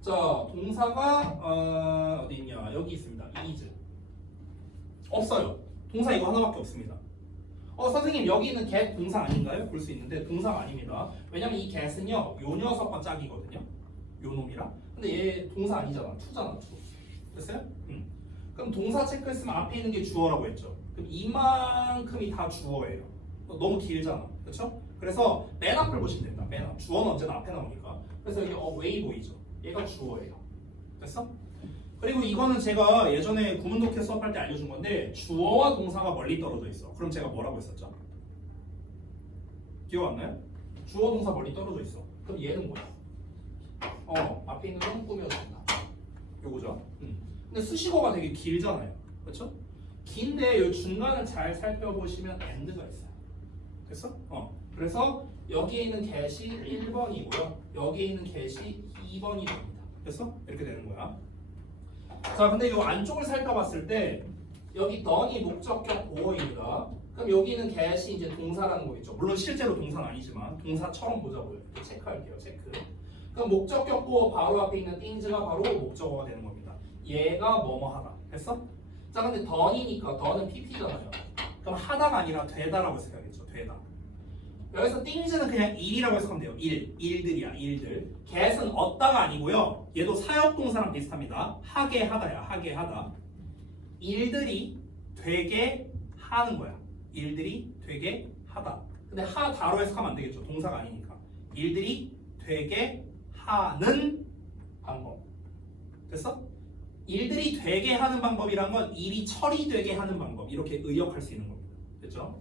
자, 동사가 어디 있냐? 여기 있습니다. is. 없어요. 동사 이거 하나밖에 없습니다. 선생님 여기 있는 get 동사 아닌가요? 볼 수 있는데 동사가 아닙니다. 왜냐면 이 get은요 요 녀석과 짝이거든요. 요 놈이랑. 근데 얘 동사 아니잖아. to잖아. to. 됐어요? 그럼 동사 체크했으면 앞에 있는 게 주어라고 했죠. 그럼 이만큼이 다 주어예요. 너무 길잖아. 그렇죠? 그래서 맨 앞을 보시면 된다. 맨 앞. 주어는 언제나 앞에 나오니까. 그래서 여기 way 보이죠? 얘가 주어예요. 됐어? 그리고 이거는 제가 예전에 구문독해 수업할 때 알려준 건데 주어와 동사가 멀리 떨어져 있어. 그럼 제가 뭐라고 했었죠? 기억 안 나요? 주어 동사 멀리 떨어져 있어. 그럼 얘는 뭐야? 앞에 있는 건 꾸며준다. 요거죠. 근데 수식어가 되게 길잖아요. 그렇죠? 긴데 이 중간을 잘 살펴보시면 and가 있어요. 됐어? 그래서 여기에 있는 get이 1번이고요. 여기에 있는 get이 2번이 됩니다. 됐어? 이렇게 되는 거야. 자, 근데 이 안쪽을 살펴봤을 때 여기 done이 목적격 보어입니다. 그럼 여기는 get이 이제 동사라는 거겠죠. 물론 실제로 동사는 아니지만 동사처럼 보자고요. 체크할게요. 체크. 그럼 목적격 보어 바로 앞에 있는 things가 바로 목적어가 되는 겁니다. 얘가 뭐뭐하다. 됐어? 자, 근데 done이니까 done은 pp잖아요. 그럼 하다가 아니라 되다라고 해석해야겠죠. 되다. 여기서 things는 그냥 일이라고 해석하면 돼요. 일들이야. 일들. get은 얻다가 아니고요. 얘도 사역동사랑 비슷합니다. 하게 하다야. 하게 하다. 일들이 되게 하는 거야. 일들이 되게 하다. 근데 하다로 해석하면 안 되겠죠. 동사가 아니니까. 일들이 되게 하는 방법. 됐어? 일들이 되게 하는 방법이란 건 일이 처리되게 하는 방법. 이렇게 의역할 수 있는 겁니다. 됐죠?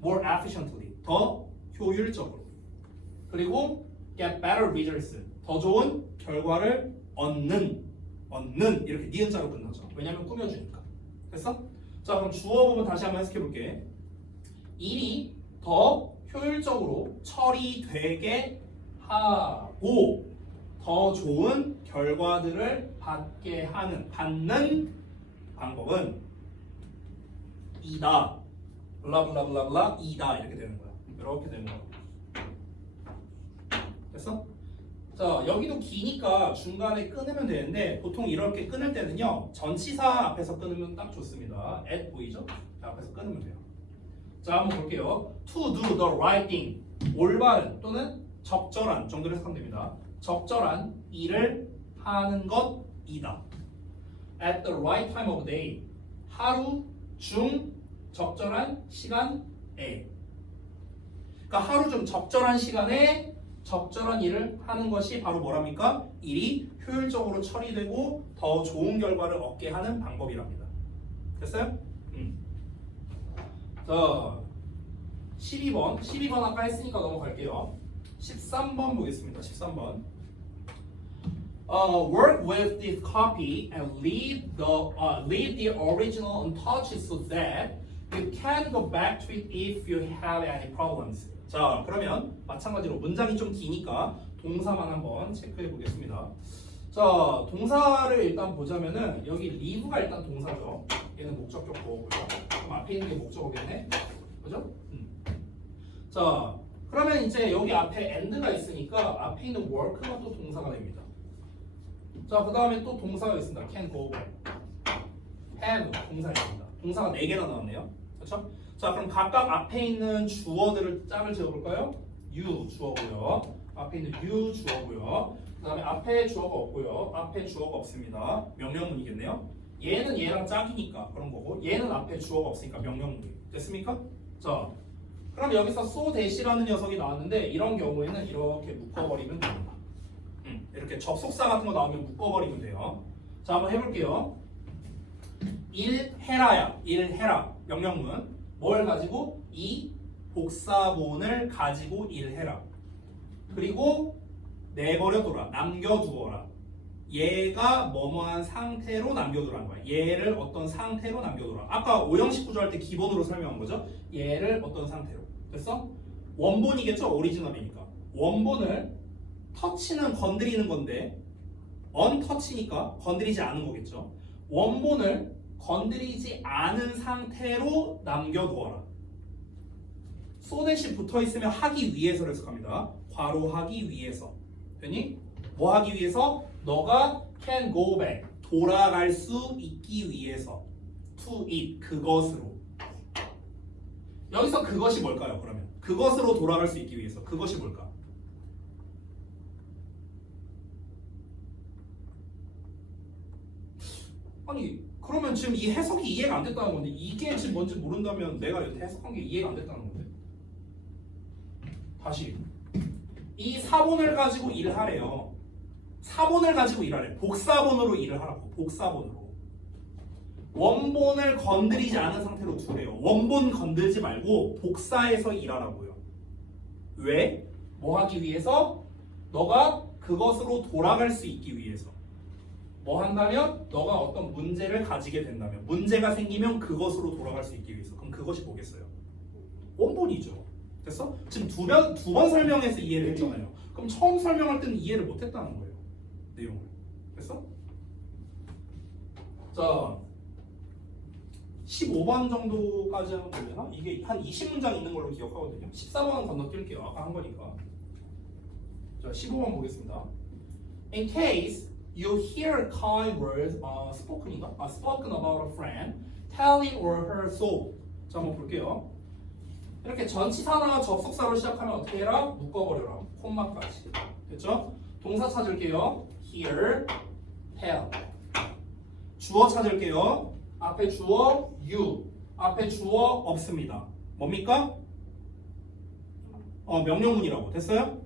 more efficiently. 더 효율적으로. 그리고 get better results. 더 좋은 결과를 얻는 이렇게 니은자로 끝나죠. 왜냐면 꾸며주니까. 됐어? 자, 그럼 주어 부분 다시 한번 해석해 볼게. 일이 더 효율적으로 처리되게 하고 더 좋은 결과들을 받는 방법은 이다. 블라블라블라블라 이다. 이렇게 되는 거야. 이렇게 되는 거야. 됐어? 자, 여기도 기니까 중간에 끊으면 되는데 보통 이렇게 끊을 때는요 전치사 앞에서 끊으면 딱 좋습니다. at 보이죠? 앞에서 끊으면 돼요. 자, 한번 볼게요. to do the right thing. 올바른 또는 적절한 정도로 해석하면 됩니다. 적절한 일을 하는 것이다. at the right time of day. 하루 중 적절한 시간에. 그러니까 하루 중 적절한 시간에 적절한 일을 하는 것이 바로 뭐랍니까? 일이 효율적으로 처리되고 더 좋은 결과를 얻게 하는 방법이랍니다. 됐어요? 자, 12번 아까 했으니까 넘어갈게요. 13번 보겠습니다. 13번. Work with this copy and leave the original untouched so that you can go back to it if you have any problems. 자, 그러면 마찬가지로 문장이 좀 기니까 동사만 한번 체크해 보겠습니다. 자, 동사를 일단 보자면은 여기 leave가 일단 동사죠. 얘는 목적격 보어고요. 그럼 앞에 있는 게 목적어겠네. 그죠? 자, 그러면 이제 여기 앞에 and가 있으니까 앞에 있는 work가 또 동사가 됩니다. 자, 그 다음에 또 동사가 있습니다. can go, have 동사입니다. 동사가 4개나 나왔네요. 그렇죠? 자, 그럼 각각 앞에 있는 주어들을 짝을 지어볼까요? you 주어고요. 앞에 있는 you 주어고요. 그 다음에 앞에 주어가 없고요. 앞에 주어가 없습니다. 명령문이겠네요. 얘는 얘랑 짝이니까 그런 거고 얘는 앞에 주어가 없으니까 명령문이 됐습니까? 자, 그럼 여기서 so that이라는 녀석이 나왔는데 이런 경우에는 이렇게 묶어버리면 됩니다. 이렇게 접속사 같은 거 나오면 묶어버리면 돼요. 자, 한번 해볼게요. 일해라야. 일해라. 명령문. 뭘 가지고? 이 복사본을 가지고 일해라. 그리고 내버려둬라. 남겨두어라. 얘가 뭐뭐한 상태로 남겨두라는 거야. 얘를 어떤 상태로 남겨두라. 아까 오형식 구조할 때 기본으로 설명한 거죠. 얘를 어떤 상태로. 됐어? 원본이겠죠? 오리지널이니까. 원본을 터치는 건드리는 건데 untouch니까 건드리지 않은 거겠죠. 원본을 건드리지 않은 상태로 남겨두어라. 소댓이 붙어있으면 하기 위해서를 해석합니다. 괄호 하기 위해서. 되니? 뭐 하기 위해서? 너가 can go back. 돌아갈 수 있기 위해서. to it. 그것으로. 여기서 그것이 뭘까요? 그러면 그것으로 돌아갈 수 있기 위해서. 그것이 뭘까? 아니 그러면 지금 이 해석이 이해가 안 됐다는 건데 이게 지금 뭔지 모른다면 내가 여기 해석한 게 이해가 안 됐다는 건데. 다시 이 사본을 가지고 일하래요. 사본을 가지고 일하래. 복사본으로 일을 하라고. 복사본으로. 원본을 건드리지 않은 상태로 두래요. 원본 건들지 말고 복사해서 일하라고요. 왜? 뭐 하기 위해서? 너가 그것으로 돌아갈 수 있기 위해서. 뭐 한다면? 너가 어떤 문제를 가지게 된다면. 문제가 생기면 그것으로 돌아갈 수 있기 위해서. 그럼 그것이 뭐겠어요? 원본이죠. 됐어? 지금 두 번 설명해서 이해를 했잖아요. 그럼 처음 설명할 때는 이해를 못했다는 거예요. 내용을. 됐어? 자, 15번 정도까지 하면 되려나? 이게 한 20문장 있는 걸로 기억하거든요. 14번은 건너뛸게요. 아까 한 거니까. 자, 15번 보겠습니다. In case you hear kind words spoken인가? spoken about a friend telling or her so. 자, 한번 볼게요. 이렇게 전치사나 접속사로 시작하면 어떻게 해라? 묶어버려라. 콤마까지. 됐죠? 동사 찾을게요. hear, tell. 주어 찾을게요. 앞에 주어 you. 앞에 주어 없습니다. 뭡니까? 명령문이라고. 됐어요?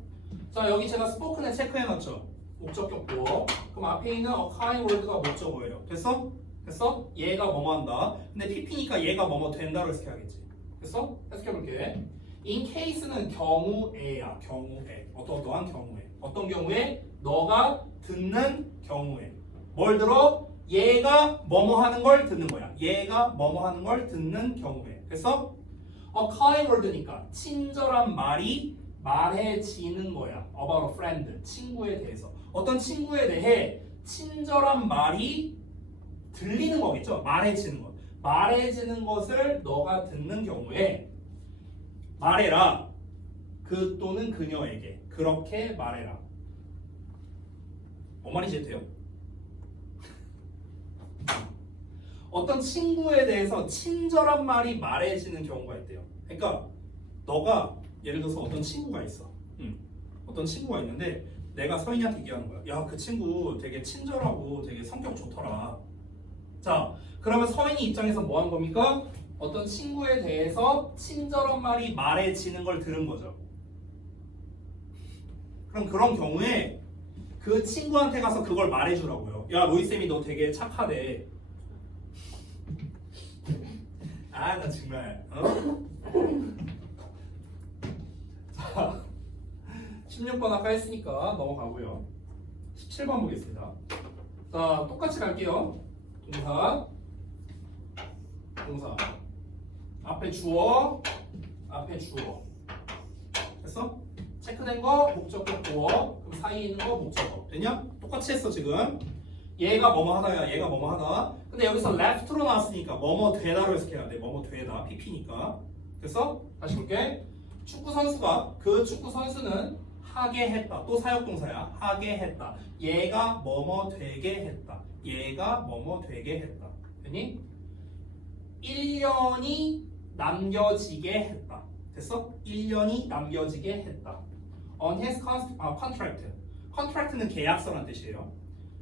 자, 여기 제가 spoken에 체크해놨죠. 목적격 보어. 그럼 앞에 있는 a kind word가 목적어예요. 됐어? 됐어? 얘가 뭐뭐 한다. 근데 pp니까 얘가 뭐뭐 된다로 해석해야겠지. 됐어? 해석해볼게. in case는 경우에야. 경우에. 어떠한 경우에. 어떤 경우에? 너가 듣는 경우에. 뭘 들어? 얘가 뭐뭐 하는 걸 듣는 거야. 얘가 뭐뭐 하는 걸 듣는 경우에. 됐어? kind word니까 친절한 말이 말해지는 거야. about a friend. 친구에 대해서. 어떤 친구에 대해 친절한 말이 들리는 거겠죠? 말해지는 것. 말해지는 것을 너가 듣는 경우에 말해라. 그 또는 그녀에게. 그렇게 말해라. 뭔 말인지 돼요? 어떤 친구에 대해서 친절한 말이 말해지는 경우가 있대요. 그러니까 너가 예를 들어서 어떤 친구가 있어. 어떤 친구가 있는데 내가 서인이한테 얘기하는 거야. 야, 그 친구 되게 친절하고 되게 성격 좋더라. 자, 그러면 서인이 입장에서 뭐 한 겁니까? 어떤 친구에 대해서 친절한 말이 말해지는 걸 들은 거죠. 그럼 그런 경우에 그 친구한테 가서 그걸 말해주라고요. 야, 로이쌤이 너 되게 착하대. 아, 나 정말 자, 16번 아까 했으니까 넘어가고요. 17번 보겠습니다. 자, 똑같이 갈게요. 동사 앞에 주어, 앞에 주어. 됐어? 체크된 거 목적격 보어. 그럼 사이에 있는 거 목적어. 됐냐? 똑같이 했어 지금. 얘가 뭐뭐 하다야, 얘가 뭐뭐 하다. 근데 여기서 left로 나왔으니까 뭐뭐 되다로 해석해야 돼. 뭐뭐 되다, pp니까. 됐어? 다시 볼게. 축구 선수가, 그 축구 선수는 하게 했다. 또 사역동사야. 하게 했다. 얘가 뭐뭐 되게 했다. 얘가 뭐뭐 되게 했다. 됐니? 1년이 남겨지게 했다. 됐어? 1년이 남겨지게 했다. On his contract. contract는 계약서란 뜻이에요.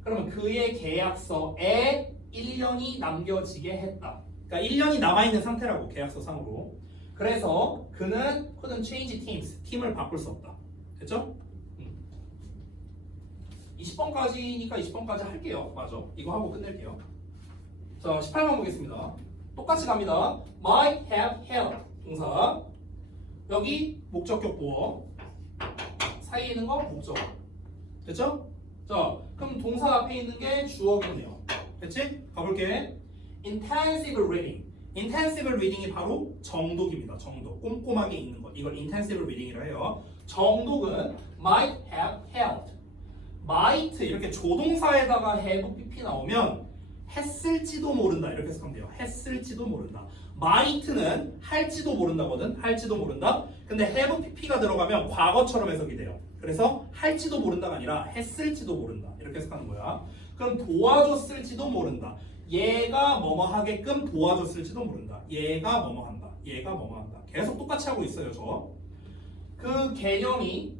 그러면 그의 계약서에 1년이 남겨지게 했다. 그러니까 1년이 남아있는 상태라고, 계약서 상으로. 그래서 그는 couldn't change teams. 팀을 바꿀 수 없다. 됐죠? 20번까지니까 20번까지 할게요. 맞아. 이거 하고 끝낼게요. 자, 18번 보겠습니다. 똑같이 갑니다. might have helped. 동사. 여기 목적격 보어. 사이에 있는 거 목적어. 됐죠? 자, 그럼 동사 앞에 있는 게 주어겠네요. 됐지? 가볼게. intensive reading. intensive reading이 바로 정독입니다. 정독. 꼼꼼하게 읽는 것. 이걸 intensive reading이라 해요. 정독은 might have helped. might 이렇게 조동사에다가 have pp 나오면 했을지도 모른다. 이렇게 해석하면 돼요. 했을지도 모른다. might는 할지도 모른다거든. 할지도 모른다. 근데 have pp가 들어가면 과거처럼 해석이 돼요. 그래서 할지도 모른다가 아니라 했을지도 모른다. 이렇게 해석하는 거야. 그럼 도와줬을지도 모른다. 얘가 뭐뭐 하게끔 도와줬을지도 모른다. 얘가 뭐뭐 한다. 얘가 뭐뭐 한다. 계속 똑같이 하고 있어요. 저. 그 개념이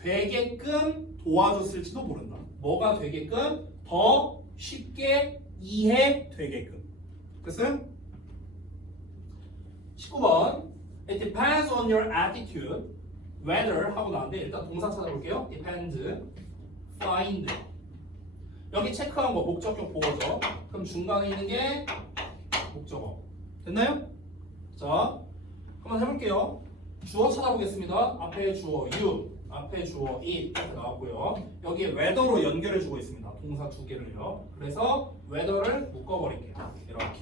되게끔 도와줬을지도 모른다. 뭐가 되게끔? 더 쉽게 이해되게끔. 됐어요? 19번. It depends on your attitude. whether 하고 나왔는데 일단 동사 찾아볼게요. depends, find. 여기 체크한 거 목적격 보어죠. 그럼 중간에 있는 게 목적어. 됐나요? 자, 한번 해볼게요. 주어 찾아보겠습니다. 앞에 주어 you, 앞에 주어 it 이렇게 나왔고요. 여기에 whether로 연결해주고 있습니다. 동사 두 개를요. 그래서 whether를 묶어버릴게요. 이렇게.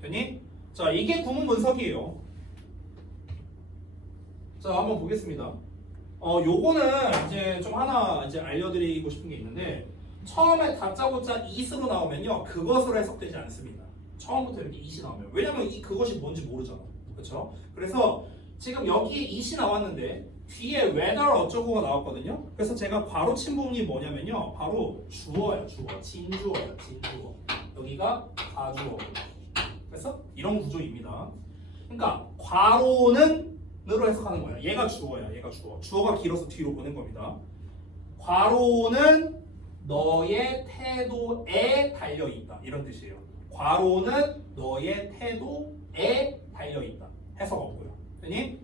됐니? 자, 이게 구문 분석이에요. 자, 한번 보겠습니다. 요거는 이제 좀 하나 이제 알려드리고 싶은 게 있는데 처음에 다짜고짜 it으로 나오면요 그것으로 해석되지 않습니다. 처음부터 이렇게 it이 나오면 왜냐면 그것이 뭔지 모르잖아. 그렇죠? 그래서 지금 여기에 it이 나왔는데 뒤에 whether 어쩌고가 나왔거든요. 그래서 제가 바로 친 부분이 뭐냐면요 바로 주어예요. 주어. 진주어예요. 진주어. 여기가 가주어. 그래서 이런 구조입니다. 그러니까 괄호는 으로 해석하는 거야. 얘가 주어야. 얘가 주어. 주어가 길어서 뒤로 보낸 겁니다. 괄호는 너의 태도에 달려있다. 이런 뜻이에요. 괄호는 너의 태도에 달려있다. 해석 없고요. 됐니?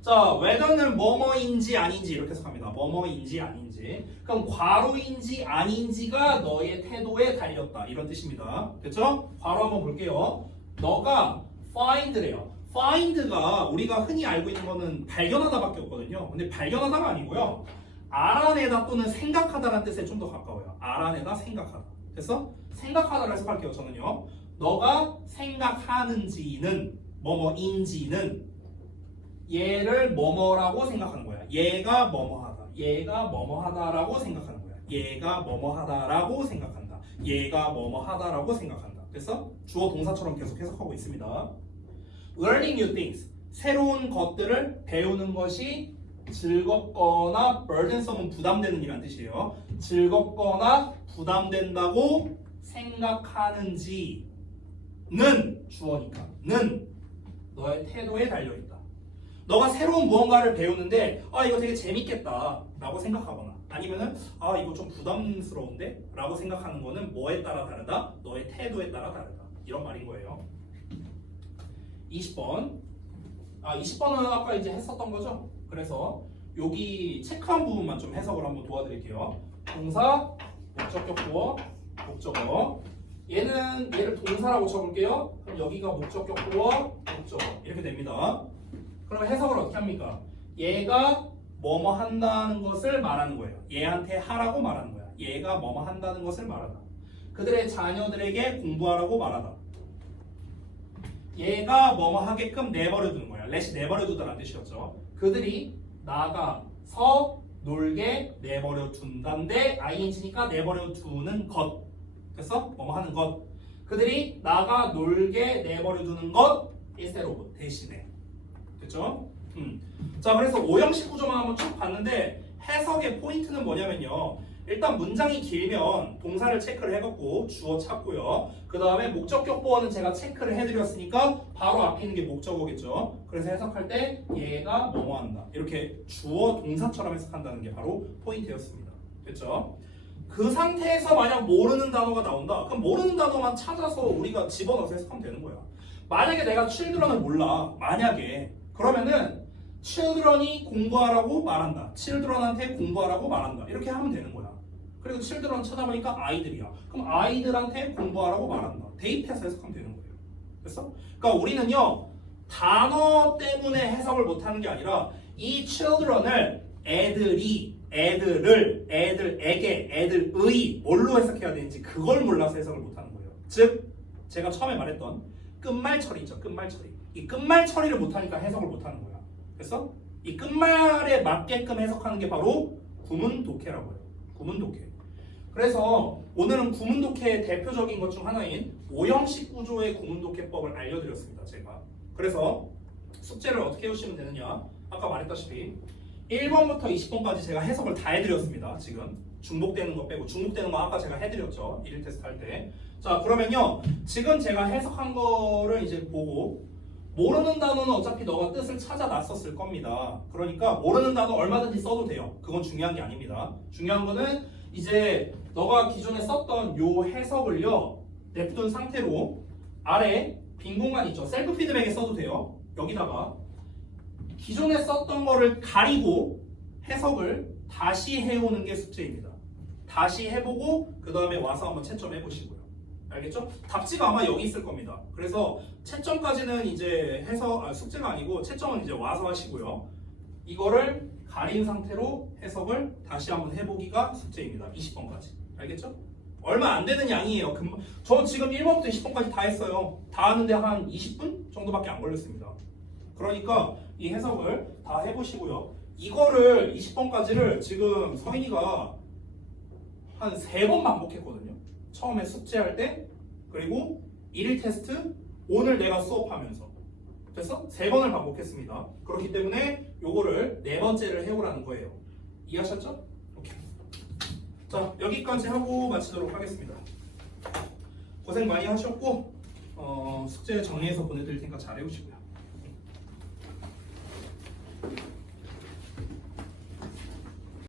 자, whether는 뭐뭐인지 아닌지 이렇게 해석합니다. 뭐뭐인지 아닌지. 그럼 괄호인지 아닌지가 너의 태도에 달렸다. 이런 뜻입니다. 됐죠? 괄호 한번 볼게요. 너가 find래요. find가 우리가 흔히 알고 있는 거는 발견하다밖에 없거든요. 근데 발견하다가 아니고요. 알아내다 또는 생각하다라는 뜻에 좀 더 가까워요. 알아내다, 생각하다. 됐어? 생각하다를 해석할게요. 저는요. 너가 생각하는지는 뭐뭐인지는 얘를 뭐뭐라고 생각하는 거야. 얘가 뭐뭐하다. 얘가 뭐뭐하다라고 생각하는 거야. 얘가 뭐뭐하다라고 생각한다. 얘가 뭐뭐하다라고 생각한다. 됐어? 주어 동사처럼 계속 해석하고 있습니다. Learning new things. 새로운 것들을 배우는 것이 즐겁거나 burdensome은 부담되는 이란 뜻이에요. 즐겁거나 부담된다고 생각하는지는 주어니까 는 너의 태도에 달려있다. 너가 새로운 무언가를 배우는데 이거 되게 재밌겠다 라고 생각하거나 아니면은 이거 좀 부담스러운데? 라고 생각하는 거는 뭐에 따라 다르다? 너의 태도에 따라 다르다. 이런 말인 거예요. 20번. 20번은 아까 이제 했었던 거죠? 그래서 여기 체크한 부분만 좀 해석을 한번 도와드릴게요. 동사, 목적격 보어, 목적어. 얘를 동사라고 쳐볼게요. 그럼 여기가 목적격 보어, 목적어. 이렇게 됩니다. 그러면 해석을 어떻게 합니까? 얘가 뭐뭐 한다는 것을 말하는 거예요. 얘한테 하라고 말하는 거야. 얘가 뭐뭐 한다는 것을 말하다. 그들의 자녀들에게 공부하라고 말하다. 얘가 뭐뭐 하게끔 내버려 두는 거야. let이 내버려 두다라는 뜻이었죠. 그들이 나가서 놀게 내버려 둔다인데 ing니까 내버려 두는 것. 됐어? 뭐뭐 하는 것. 그들이 나가 놀게 내버려 두는 것 instead of 대신에. 됐죠? 자, 그래서 오형식 구조만 한번 쭉 봤는데 해석의 포인트는 뭐냐면요. 일단 문장이 길면 동사를 체크를 해갖고 주어 찾고요. 그 다음에 목적격 보어는 제가 체크를 해드렸으니까 바로 앞에 있는 게 목적어겠죠. 그래서 해석할 때 얘가 뭐뭐 한다. 이렇게 주어 동사처럼 해석한다는 게 바로 포인트였습니다. 됐죠? 그 상태에서 만약 모르는 단어가 나온다. 그럼 모르는 단어만 찾아서 우리가 집어넣어서 해석하면 되는 거야. 만약에 내가 children을 몰라. 만약에 그러면은 children이 공부하라고 말한다. children한테 공부하라고 말한다. 이렇게 하면 되는 거야. 그리고 children 찾아보니까 아이들이야. 그럼 아이들한테 공부하라고 말한다. 대입해서 해석하면 되는 거예요. 됐어? 그러니까 우리는요. 단어 때문에 해석을 못하는 게 아니라 이 children을 애들이, 애들을, 애들에게, 애들의 뭘로 해석해야 되는지 그걸 몰라서 해석을 못하는 거예요. 즉 제가 처음에 말했던 끝말 처리 있죠. 끝말 처리. 이 끝말 처리를 못하니까 해석을 못하는 거야. 그래서 이 끝말에 맞게끔 해석하는 게 바로 구문독해라고 해요. 구문독해. 그래서 오늘은 구문독해의 대표적인 것 중 하나인 오형식 구조의 구문독해법을 알려드렸습니다. 제가. 그래서 숙제를 어떻게 해오시면 되느냐. 아까 말했다시피 1번부터 20번까지 제가 해석을 다 해드렸습니다. 지금 중복되는 거 빼고 중복되는 거 아까 제가 해드렸죠. 1일 테스트 할 때. 자 그러면요. 지금 제가 해석한 거를 이제 보고 모르는 단어는 어차피 너가 뜻을 찾아 놨었을 겁니다. 그러니까 모르는 단어 얼마든지 써도 돼요. 그건 중요한 게 아닙니다. 중요한 거는 이제 너가 기존에 썼던 요 해석을요. 냅둔 상태로 아래 빈 공간 있죠. 셀프 피드백에 써도 돼요. 여기다가 기존에 썼던 거를 가리고 해석을 다시 해오는 게 숙제입니다. 다시 해보고 그 다음에 와서 한번 채점해 보시고요. 알겠죠? 답지가 아마 여기 있을 겁니다. 그래서 채점까지는 이제 숙제가 아니고 채점은 이제 와서 하시고요. 이거를 가린 상태로 해석을 다시 한번 해보기가 숙제입니다. 20번까지. 알겠죠? 얼마 안 되는 양이에요. 저 지금 1번부터 20번까지 다 했어요. 다 하는데 한 20분 정도밖에 안 걸렸습니다. 그러니까 이 해석을 다 해보시고요. 이거를 20번까지를 지금 서인이가 한 3번 반복했거든요. 처음에 숙제할 때 그리고 1일 테스트 오늘 내가 수업하면서 그래서 3번을 반복했습니다. 그렇기 때문에 요거를 4번째를 해오라는 거예요. 이해하셨죠? 오케이. 자 여기까지 하고 마치도록 하겠습니다. 고생 많이 하셨고 숙제 정리해서 보내드릴 테니까 잘 해오시고요.